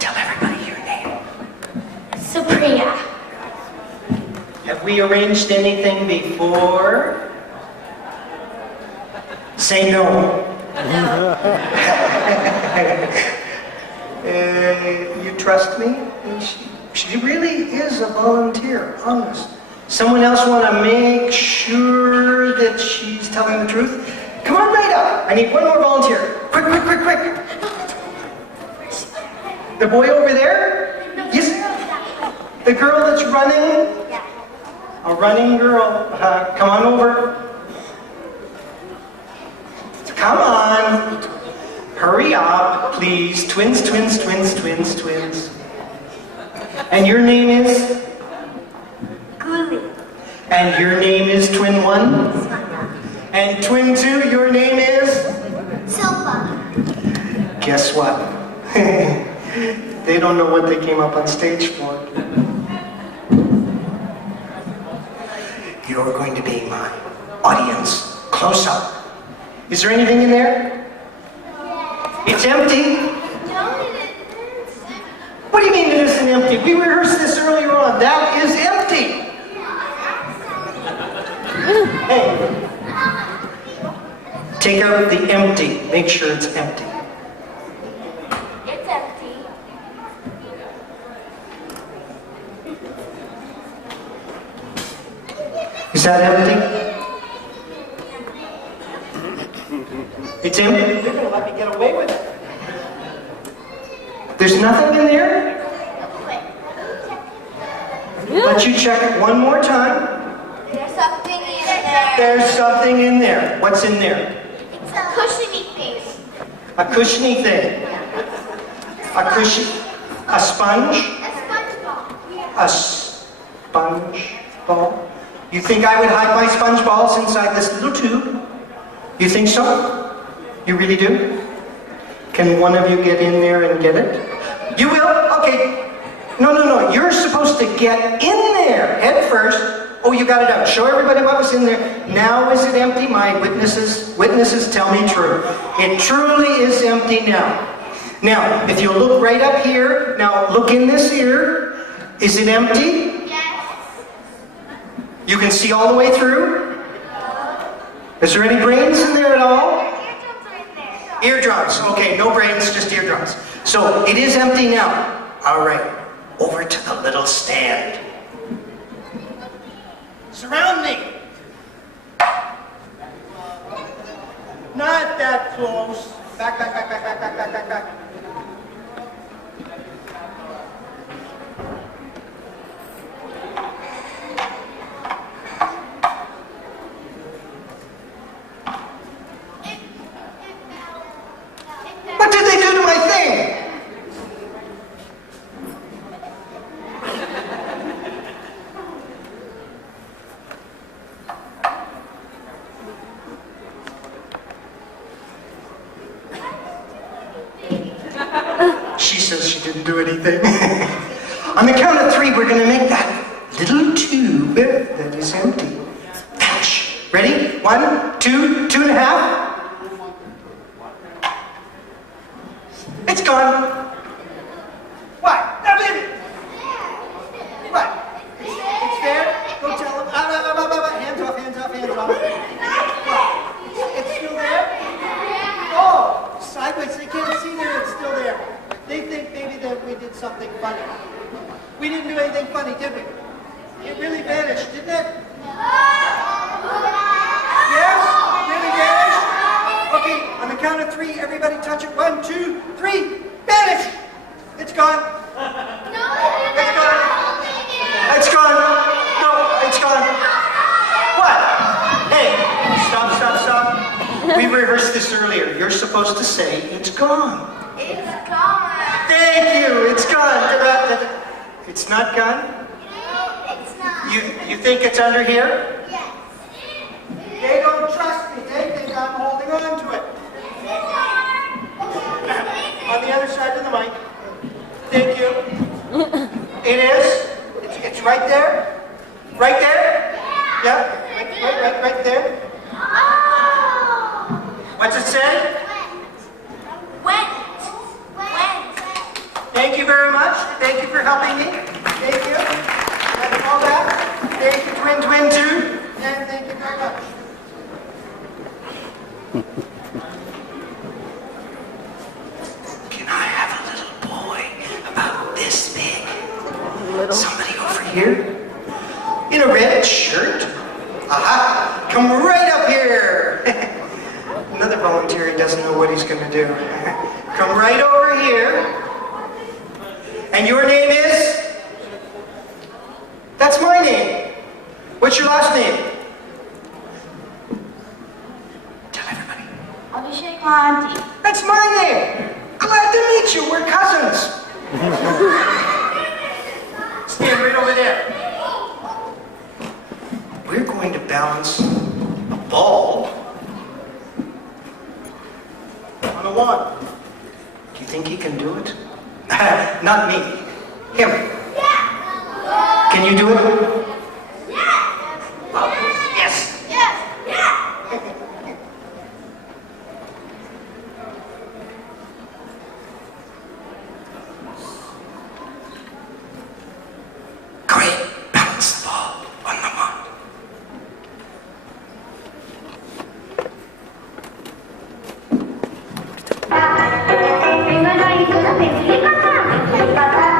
Tell everybody your name. Supriya. Have we arranged anything before? Say no. You trust me? She really is a volunteer, honest. Someone else want to make sure that she's telling the truth? Come on right up. I need one more volunteer. Quick, quick, quick, quick. The boy over there? Yes. The girl that's running? A running girl. Come on over. Come on. Hurry up, please. Twins, twins, twins, twins, twins. And your name is? Guli. And your name is twin one? And twin two, your name is? Silpa. Guess what? They don't know what they came up on stage for. You're going to be my audience. Close up. Is there anything in there? It's empty. What do you mean it isn't empty? We rehearsed this earlier on. That is empty. Hey. Take out the empty. Make sure it's empty. It's empty. Is that empty? It's empty. They're going to let me get away with it. There's nothing in there? Let you check it one more time. There's something in there. There's something in there. What's in there? It's a cushiony thing. A cushiony thing. A cushion. A sponge. A sponge ball. You think I would hide my sponge balls inside this little tube? You think so? You really do? Can one of you get in there and get it? You will? Okay. No. You're supposed to get in there head first. Oh, you got it out. Show everybody what was in there. Now is it empty? My witnesses tell me true. It truly is empty now. Now, if you look right up here, now look in this ear. Is it empty? Yes. You can see all the way through? Is there any brains in there at all? Eardrums. Okay, no brains, just eardrums. So it is empty now. All right, over to the little stand. Surround me. Not that close. Back. What did they do to my thing? She says she didn't do anything. On the count of 3, we're going to make that little tube that is empty vanish. Ready? 1, 2, 2.5. It's gone. What? Now, baby. What? It's there? Go tell them. Hands off. What? It's still there? Oh, sideways. They can't see that it's still there. They think maybe that we did something funny. We didn't do anything funny, did we? It really vanished, didn't it? Yes? It really vanished? Okay, on the count of 3, everybody touch it. 1, 2, 3. Vanish! It's gone. It's gone. It's gone. No, it's gone. What? Hey, stop. We rehearsed this earlier. You're supposed to say, it's gone. It's gone. Thank you. It's gone. It's not gone? It's not. You think it's under here? Yes. They don't trust me. They think I'm holding on to it. On the other side of the mic. Thank you. It is? It's right there? Right there? Yeah? Right there? Oh. What's it say? Went. Thank you very much. Thank you for helping me. Thank you. That's all that. Thank you, twin too. And thank you very much. Can I have a little boy about this big? Somebody over here? In a red shirt? Aha! Come right up here! Another volunteer, he doesn't know what he's going to do. Come right over here. And your name is? That's my name. What's your last name? Tell everybody. Abhishek, my auntie. That's my name. Glad to meet you. We're cousins. Stand right over there. We're going to balance a ball on a wand. Do you think he can do it? Not me. Him. Yeah. Can you do it? Yeah. Yes. Yeah. Great. Balance the ball on the wand. Papa.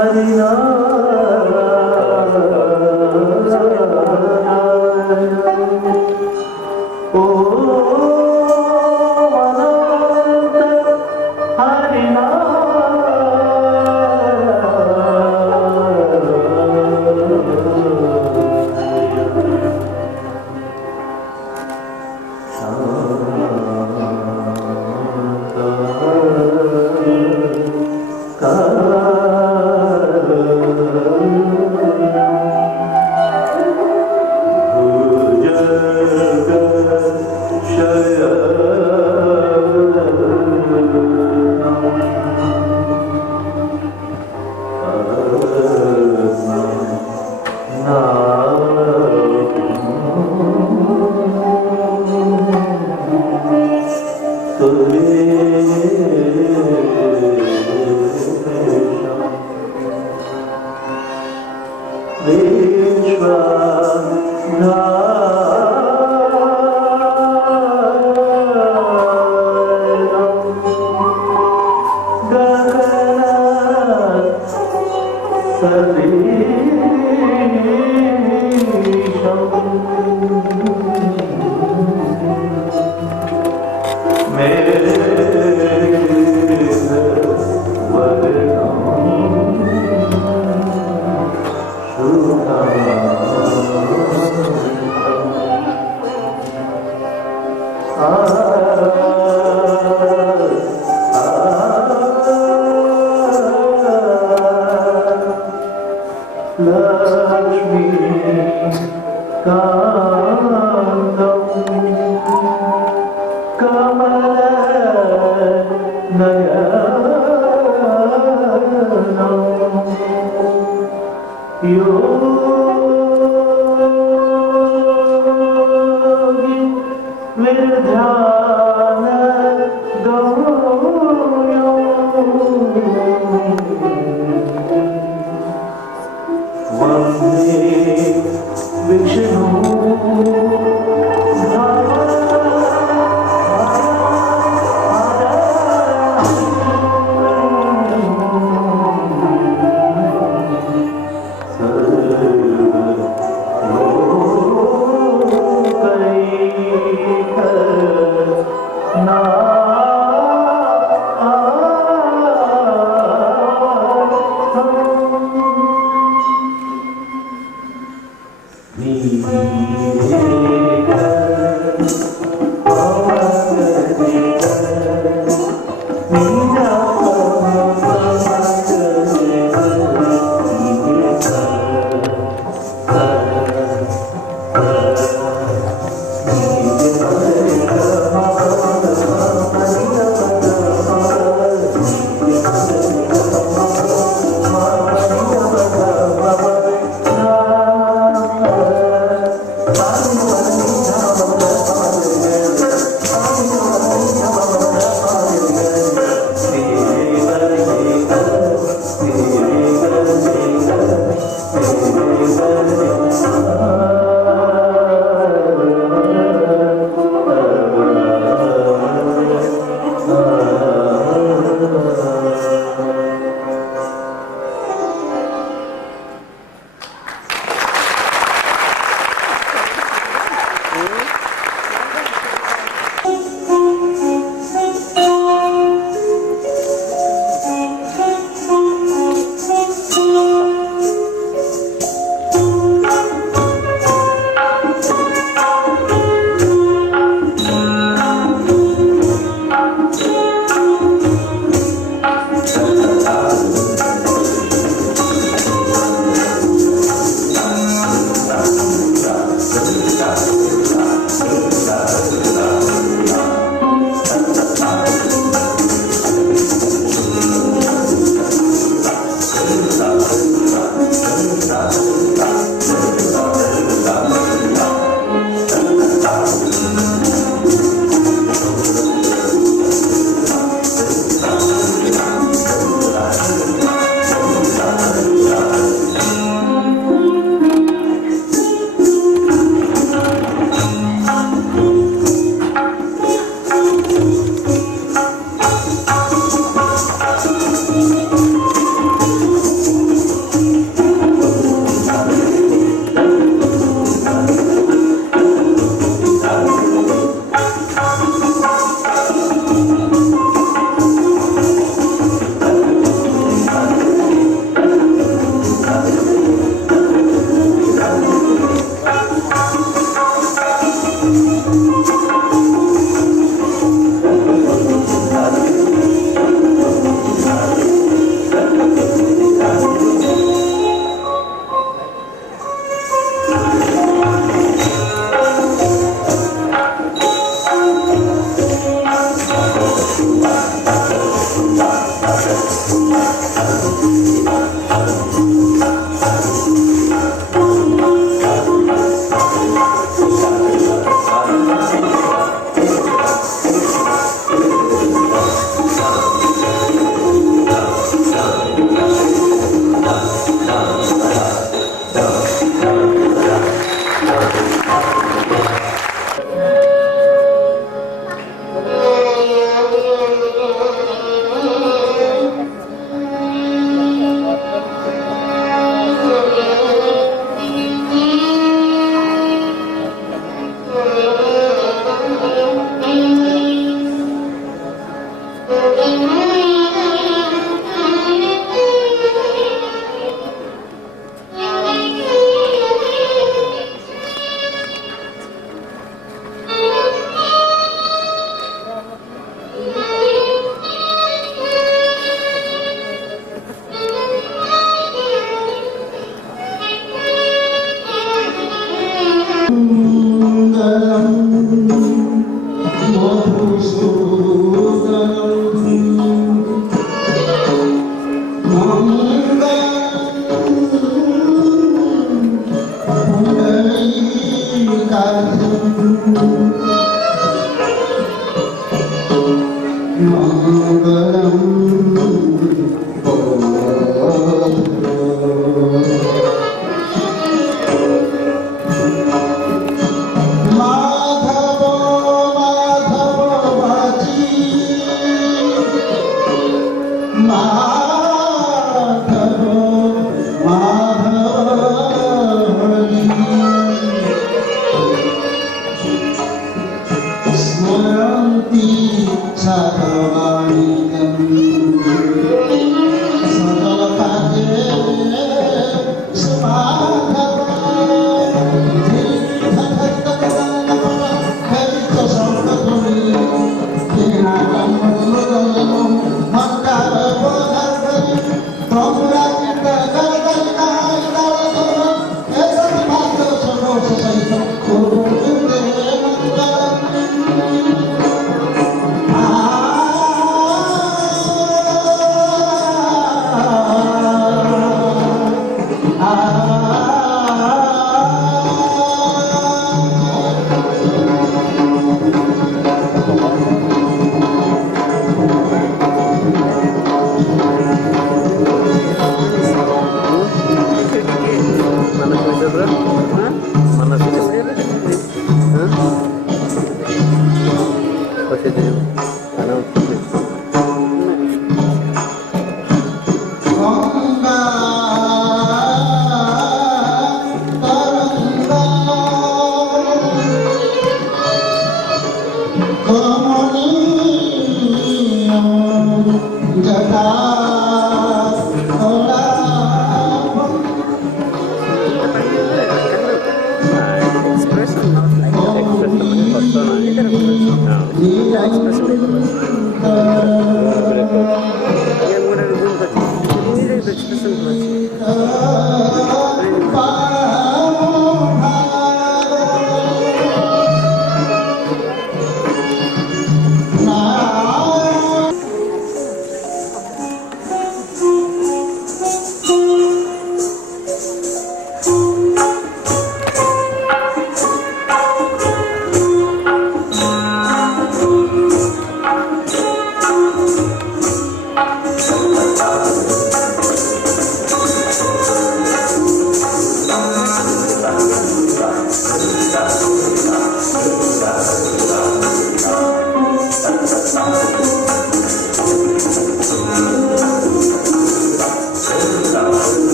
Hare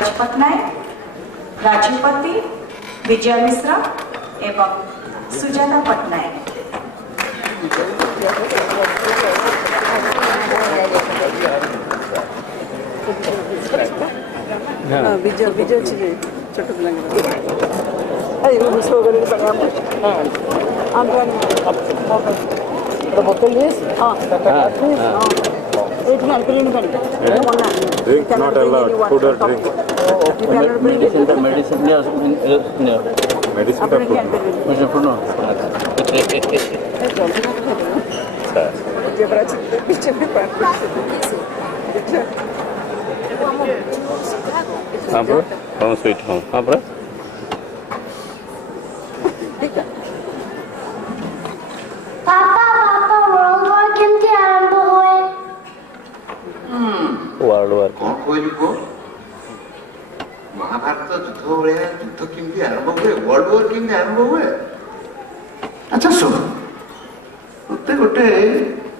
Patnaik राजूपति विजय मिश्र एवं सुजाता पट्टनायक। विजय विजय छोट Drink not allowed. Food or drink. Medicine. Medicine or food. हाँ bro, home sweet home. हाँ bro. World War କେମିତି ଆରମ୍ଭ ହୁଏ? World War. କଣ କହିଲୁ କହ? ମହାଭାରତ ଯୁଦ୍ଧ ଭଳିଆ ଯୁଦ୍ଧ କେମିତି ଆରମ୍ଭ ହୁଏ? ୱାର୍ଲଡ ୱାର କେମିତି ଆରମ୍ଭ ହୁଏ? ଆଚ୍ଛା ଶୁଣ, ମତେ ଗୋଟେ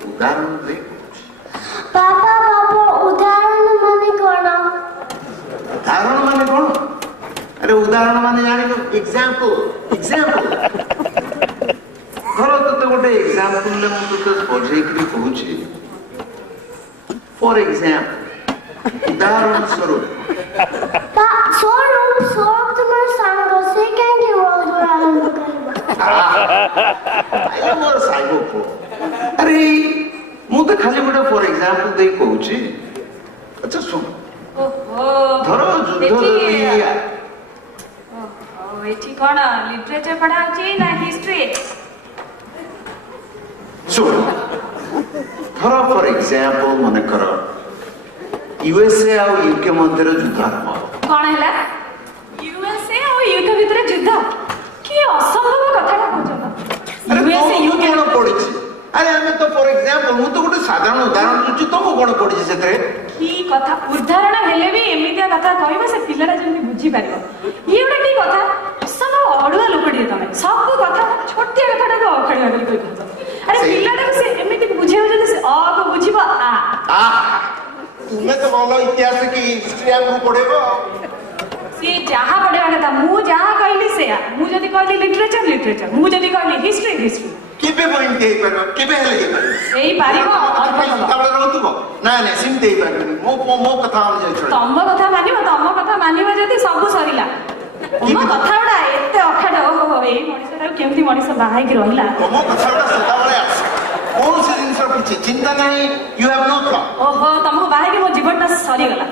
ଉଦାହରଣ ଦେଇ ବାପା ଉଦାହରଣ ମାନେ କଣ? ଉଦାହରଣ ମାନେ କଣ? ଆରେ ଉଦାହରଣ ମାନେ ଜାଣିଛୁ? ଏକ୍ସାମ୍ପଲ ଧର ତତେ ଗୋଟେ ଏକ୍ସାମ୍ପଲରେ ମୁଁ ତତେ ବଜେଇକିରି କହୁଛି, ଫର ଏକ୍ସାମ୍ପଲ ଉଦାହରଣ ସ୍ୱରୂପ ସ୍ୱରୂପ ତୁମର ସାଙ୍ଗ ସେ କାହିଁକି World War ଆରମ୍ଭ କରିବ? ମୋର ସାଙ୍ଗ ପୁଅ। ଆରେ ମୁଁ ତ ଖାଲି ଗୋଟେ ଫର ଏକ୍ସାମ୍ପଲ ଦେଇ କହୁଛି। ଆଚ୍ଛା ଶୁଣ, ଧର ଯୁଦ୍ଧ ଏଠି କଣ ଲିଟରେଚର ପଢା ହଉଛି ନା ହିଷ୍ଟ୍ରି? ଶୁଣ, ଧର ଫର ଏକ୍ସାମ୍ପଲ ମନେକର ୟୁଏସଏ ଆଉ ୟୁକେ ମଧ୍ୟରେ ଯୁଦ୍ଧ ଆରମ୍ଭ ହେବ। କଣ ହେଲା? ୟୁଏସଏ ଆଉ ୟୁକେ ଭିତରେ ଯୁଦ୍ଧ? କି ଅସମ୍ଭବ କଥାଟା କହୁଛନ୍ତି। ଆରେ ତମକୁ କଣ ପଡିଛି? ଆରେ ଆମେ ତ ଫର ଏକ୍ସାମ୍ପଲ, ମୁଁ ତ ଗୋଟେ ସାଧାରଣ ଉଦାହରଣ ଦଉଛି, ତମକୁ କଣ ପଡିଛି ସେଥିରେ? କି କଥା ଉଦାହରଣ ହେଲେ ବି ଏମିତିଆ କଥା କହିବ ସେ ପିଲାଟା ଯେମିତି ବୁଝିପାରିବ। ଇଏ ଗୋଟେ କି କଥା? ଅସମ୍ଭବ ଅଡୁଆ ଲୋକଟିଏ ତମେ, ସବୁ କଥା ଛୋଟିଆ କଥାଟାକୁ ଅଖାଡିଆ କରି କହିଥାନ୍ତ। ଆରେ ପିଲାଟାକୁ ସେ ଏମିତି ବୁଝେଇବ ଯଦି ସେ ଅ କୁ ବୁଝିବ ଆ। ତୁମେ ତ ଭଲ ଇତିହାସ କି ହିଷ୍ଟ୍ରି ଆମକୁ ପଢେଇବ। ସିଏ ଯାହା ପଢେଇବା କଥା, ମୁଁ ଯାହା କହିଲି ସେୟା। ମୁଁ ଯଦି କହିଲି ଲିଟରେଚର, ମୁଁ ଯଦି କହିଲି ହିଷ୍ଟ୍ରି। କେବେ ପଏଣ୍ଟ ହେଇପାରିବ? କେବେ ହେଲେ ହେଇପାରିବ? ହେଇପାରିବ ସଦାବେଳେ ରହୁଥିବ? ନାଇଁ ସେମିତି ହେଇପାରିବନି। ମୋ କଥା ଅନୁଯାୟୀ ତମ କଥା ମାନିବ ଯଦି ସବୁ ସରିଲା। ତମ କଥା ଗୁଡା ଏତେ ଅଖାଡ। ଏଇ ମଣିଷଟାକୁ କେମିତି ମଣିଷ ବାହା ହେଇକି ରହିଲା? ତମ କଥା ଗୁଡା ସଦାବେଳେ ଆସେ। କୌଣସି ଜିନିଷ କିଛି ଚିନ୍ତା ନାହିଁ। You have no thought. ଓହୋ, ତମକୁ ବାହା ହେଇକି ମୋ ଜୀବନଟା ସରିଗଲା।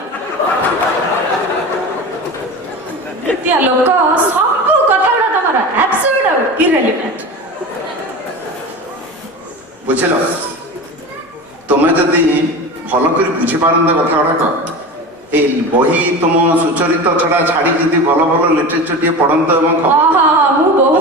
ଏମିତିଆ ଲୋକ, ସବୁ କଥା ଗୁଡା ତମର ଆବସର୍ଡ ଆଉ ଇରେଲିଭେଣ୍ଟ। ବୁଝିଲ, ତୁମେ ଯଦି ଭଲ କରି ବୁଝିପାରନ୍ତ କଥା ଗୁଡାକ, ଏଇ ବହି ତୁମ ସୁଚରିତ ଛଡା ଛାଡି ଯଦି ଭଲ ଲିଟରେଚର ଟିକେ ପଢନ୍ତ ଏବଂ ମୁଁ ବହୁତ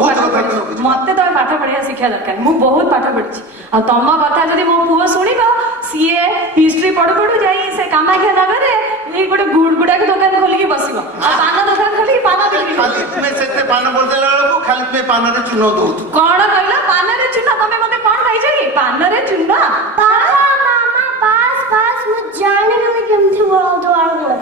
ମତେ ତମେ ପାଠ ପଢିବା ଶିକ୍ଷା ଦରକାର। ମୁଁ ବହୁତ ପାଠ ପଢିଛି। ଆଉ ତମ କଥା ଯଦି ମୋ ପୁଅ ଶୁଣିବ, ସିଏ ହିଷ୍ଟ୍ରି ପଢୁ ଯାଇ ସେ କାମାକ୍ଷା ନଗରରେ ଏଇ ଗୋଟେ ଗୁଡାକ ଦୋକାନ ଖୋଲିକି ବସିବ। ଆଉ ପାନ ଦୋକାନ ଖୋଲିକି ପାନ ବିକ୍ରି କରିବ। ଖାଲି ତୁମେ ସେତେ ପାନ ବଦଳେଇଲା ବେଳକୁ ଖାଲି ତୁମେ ପାନରେ ଚୂନ ଦଉଛୁ। କଣ କହିଲ? ପାନରେ ଚୂନ? ତମେ ମତେ କଣ ଖାଇଛ କି? ପାନରେ ଚୂନ? ବାସ୍ ମୁଁ ଜାଣିଗଲି କେମିତି World War ହୁଏ।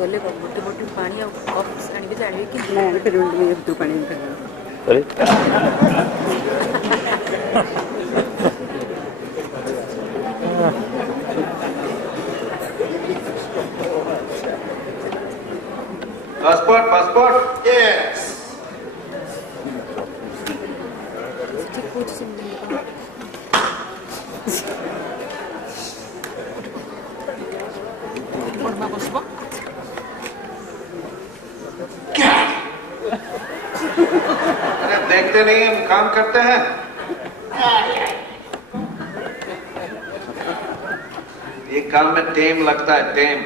गले मोटे मोटे पानी और कप आनिक जाने कि नहीं आनीपारे तू पानी Passport? Yes. क्या? अरे देखते नहीं हम काम करते हैं। ये काम में टेम लगता है, टेम।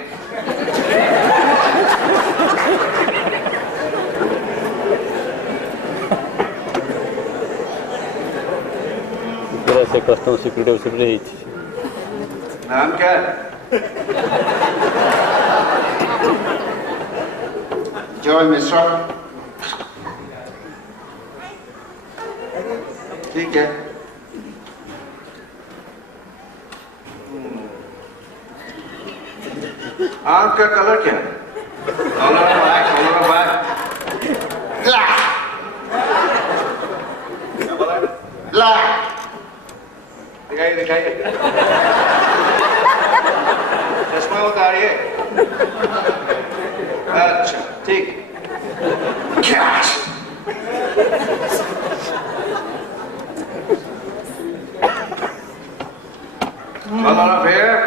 से कस्टमर सिक्योरिटी ऑफिसर रे हिच नाम क्या है? जॉय मिश्रा। ठीक है। आंख का कलर क्या है? Colour black. दिखाइए दिखाइए। चश्मा उतारिए। अच्छा ठीक। Colour fair.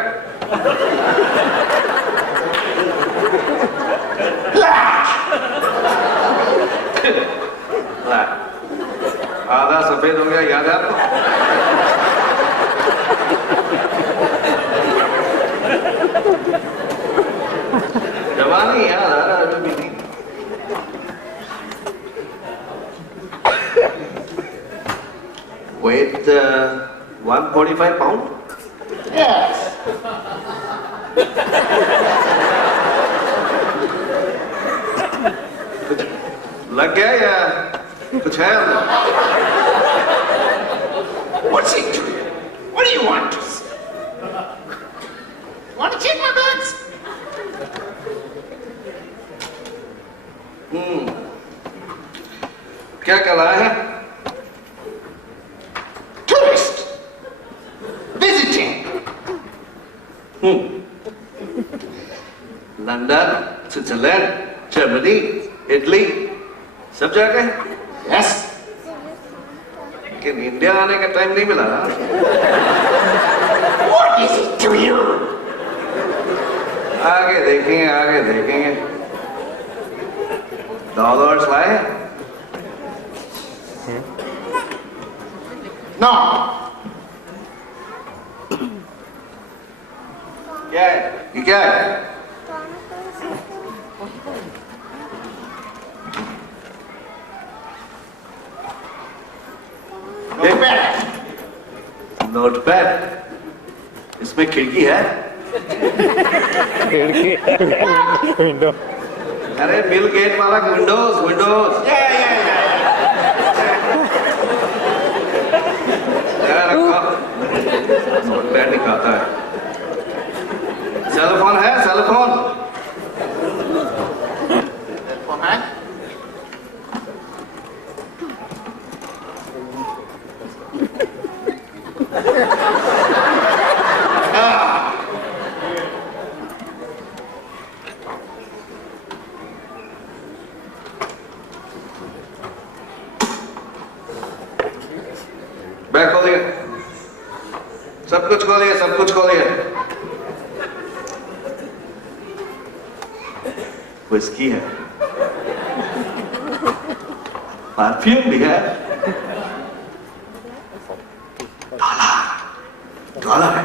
आधा सफेद हो गया, याद है आपको? जवानी याद आ रहा है अभी भी नहीं। Weight 145 pound? Yes. लग गया या कुछ है? What's it to you? What do you want to see? Want to check my bloods? क्या कला है? Tourist. Visiting. London, Switzerland, Germany, Italy, सब जगह? Yes. लेकिन इंडिया आने का टाइम नहीं मिला। What is it to you? आगे देखेंगे। डॉलर्स लाए? No. क्या है? ये क्या है? नोटपैड। इसमें खिड़की है? विंडो। अरे बिल गेट वाला विंडोज। नोटपैड दिखाता है। सेल फोन है? सेल फोन है? बैग खोलिए। सब कुछ खोलिए। विस्की है, परफ्यूम भी है, डॉलर है।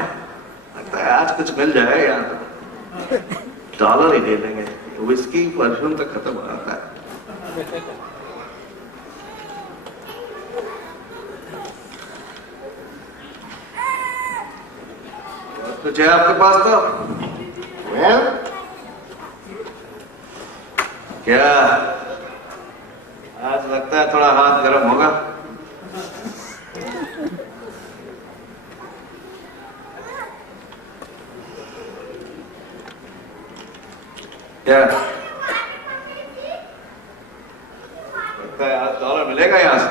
लगता है आज कुछ मिल जाए यार। डॉलर ही दे लेंगे। विस्की परफ्यूम तक खत्म हो जाता है। कुछ है आपके पास तो? Well, क्या आज लगता है थोड़ा हाथ गर्म होगा? क्या लगता है आज डॉलर मिलेगा यहां से?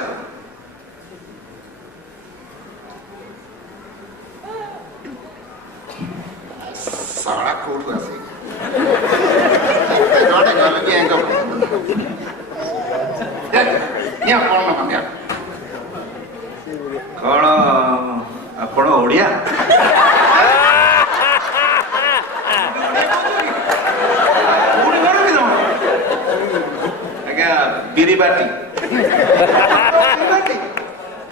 सारा कोट ऐसे जोड़े गल भी एंगल या कौन ना कौन आपण ओडिया? आज्ञा बिरी बाटी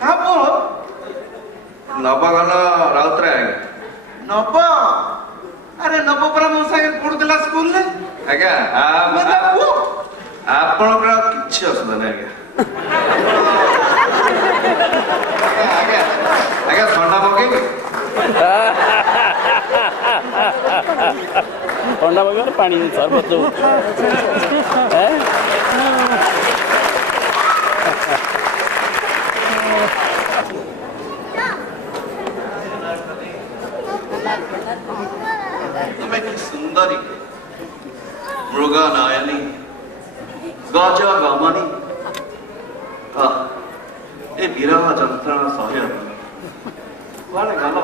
हाँ बोल नवगण राउतराय। नब अरे नब परा मो सागे पढ़ुला स्कूल ले आज्ञा आपणकर किछि असुविधा नहीं आज्ञा। आज्ञा ठंडा पकेबी? ठंडा पकेबी पानी सरबत दो। तुम्हें की सुंदरी मृग नयनी गज गमनी ए विरह जंत्रणा सह्य कुआड़े गल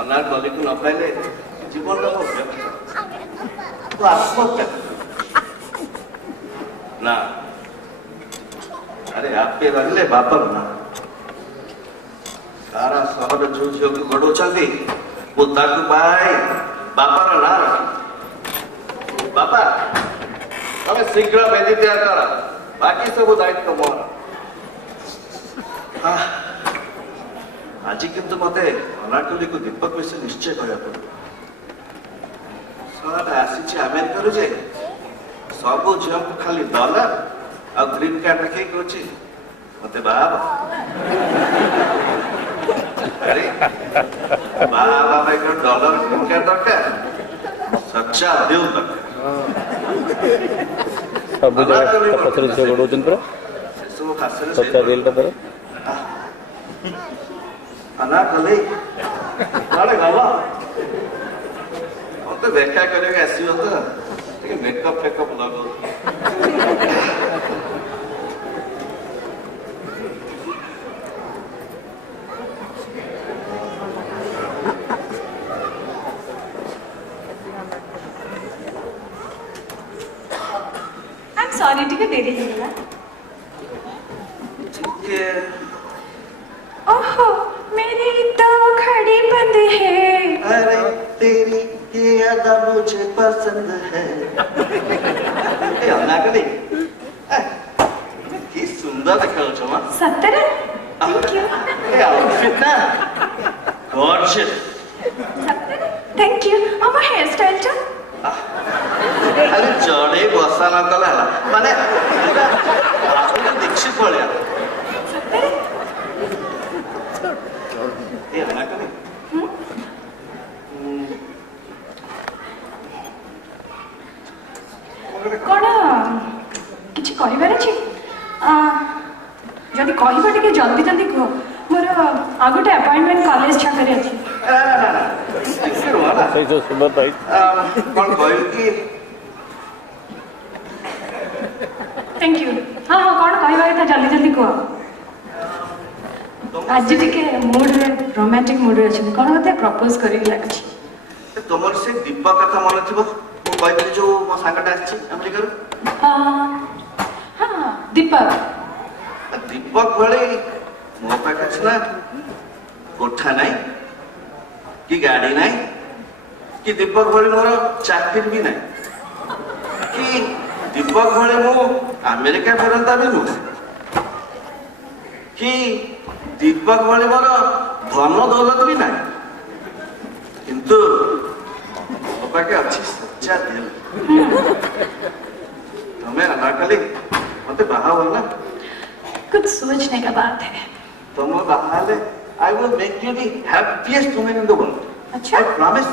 अनारकली को न पाइले जीवन आत्महत्या ना अरे आपे रहिले बापर ना सारा सहर जो झील को गड़ौंट पुता को पाए बापर ना बापा तमें शीघ्र बेदी तैयार कर बाकी सब दायित्व मोर आज किंतु मते अनारकली को दीपक विषय निश्चय कहया पड़ो सारा आसी अमेरिका जे सब झील को खाली डॉलर और ग्रीन कार्ड रखे कौची मते बाबा अरे बाबा भाई को डॉलर ग्रीन कार्ड दरकार सच्चा दिल दरकार सब जगह पथर से गड़ौचन पर सब खासरे सच्चा दिल का पर अनारकली काले गला तो देखा करेगा ऐसी होता ठीक है मेकअप फेकअप लगो सॉरी ठीक है देरी हो गया ठीक है ओहो मेरी तो खड़ी बंद है अरे तेरी ये अदा मुझे पसंद है ए अनारकली की सुंदर देखा छमा सत्तर थैंक यू ए आउटफिट ना गॉर्जियस सत्तर थैंक यू अब हेयर स्टाइल चा खाली जड़े बसा न कला माने दीक्षित भलिया ए अनारकली कौन किसी कहबार अच्छे जदि कह टे जल्दी जल्दी कह मोर आ गोटे अपॉइंटमेंट कॉलेज छकरे अच्छी सही जो सुबह भाई कौन कहू कि थैंक यू हाँ हाँ कौन कहबार था जल्दी जल्दी कह आज टिके मूड रे रोमांटिक मूड रे अछि कौन होते प्रपोज करी लागछि तुमर से दीपक कथा मन थिबो मु कहली जो मो सांगटा आछि अमेरिका रो हाँ दीपक दीपक भले मो पाखे छना कोठा नहीं कि गाड़ी नहीं कि दीपक भले मोर चाकरी भी नहीं कि दीपक भले मो अमेरिका फेरंता भी नु कि दीपक भले मोर धन दौलत भी नहीं किंतु मो पाखे अच्छी सच्चा दिल तुम्हें अनारकली मते बाहा बोलना कुछ सोचने का बात है तुम बाहा ले I will make you the happiest woman in the world. अच्छा I promise.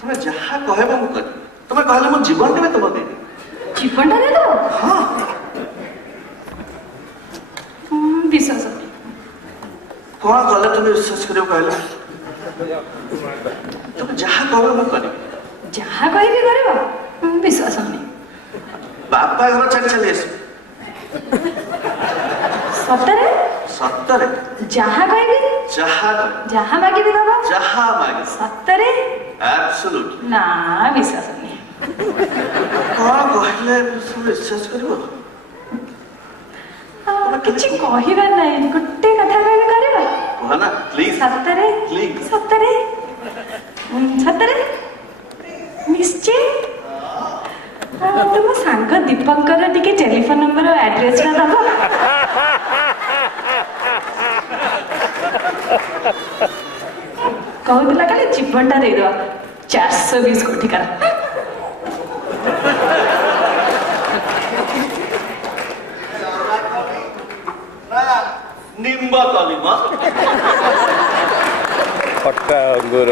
तुम्हें जहाँ कहे वो कर तुम्हें कहले मो जीवन में तुम दे जीवन दे दो हाँ विश्वास कौन कहले तुम्हें विश्वास करियो कहले तुम जहाँ कहे वो कर जहाँ कहीं भी करेगा विश्वास नहीं बापा घर चली चली आस सत्तरे सत्तरे जहाँ कहीं भी जहाँ मांगी भी दबा जहाँ मांगी सत्तरे एब्सोल्युट ना विश्वास नहीं कौन कहले विश्वास करियो किछि कहिबार नाही गुट्टे कथा कहबे करबा कहना प्लीज सत्तरे प्लीज सत्तरे सत्तरे निश्चय तुम सांग दीपंकर टिके टेलीफोन नंबर और एड्रेस टा दबो कहूला खाली जीवन टा दे दो 420 कोटी का निम्बा तालीमा खट्टा अंगूर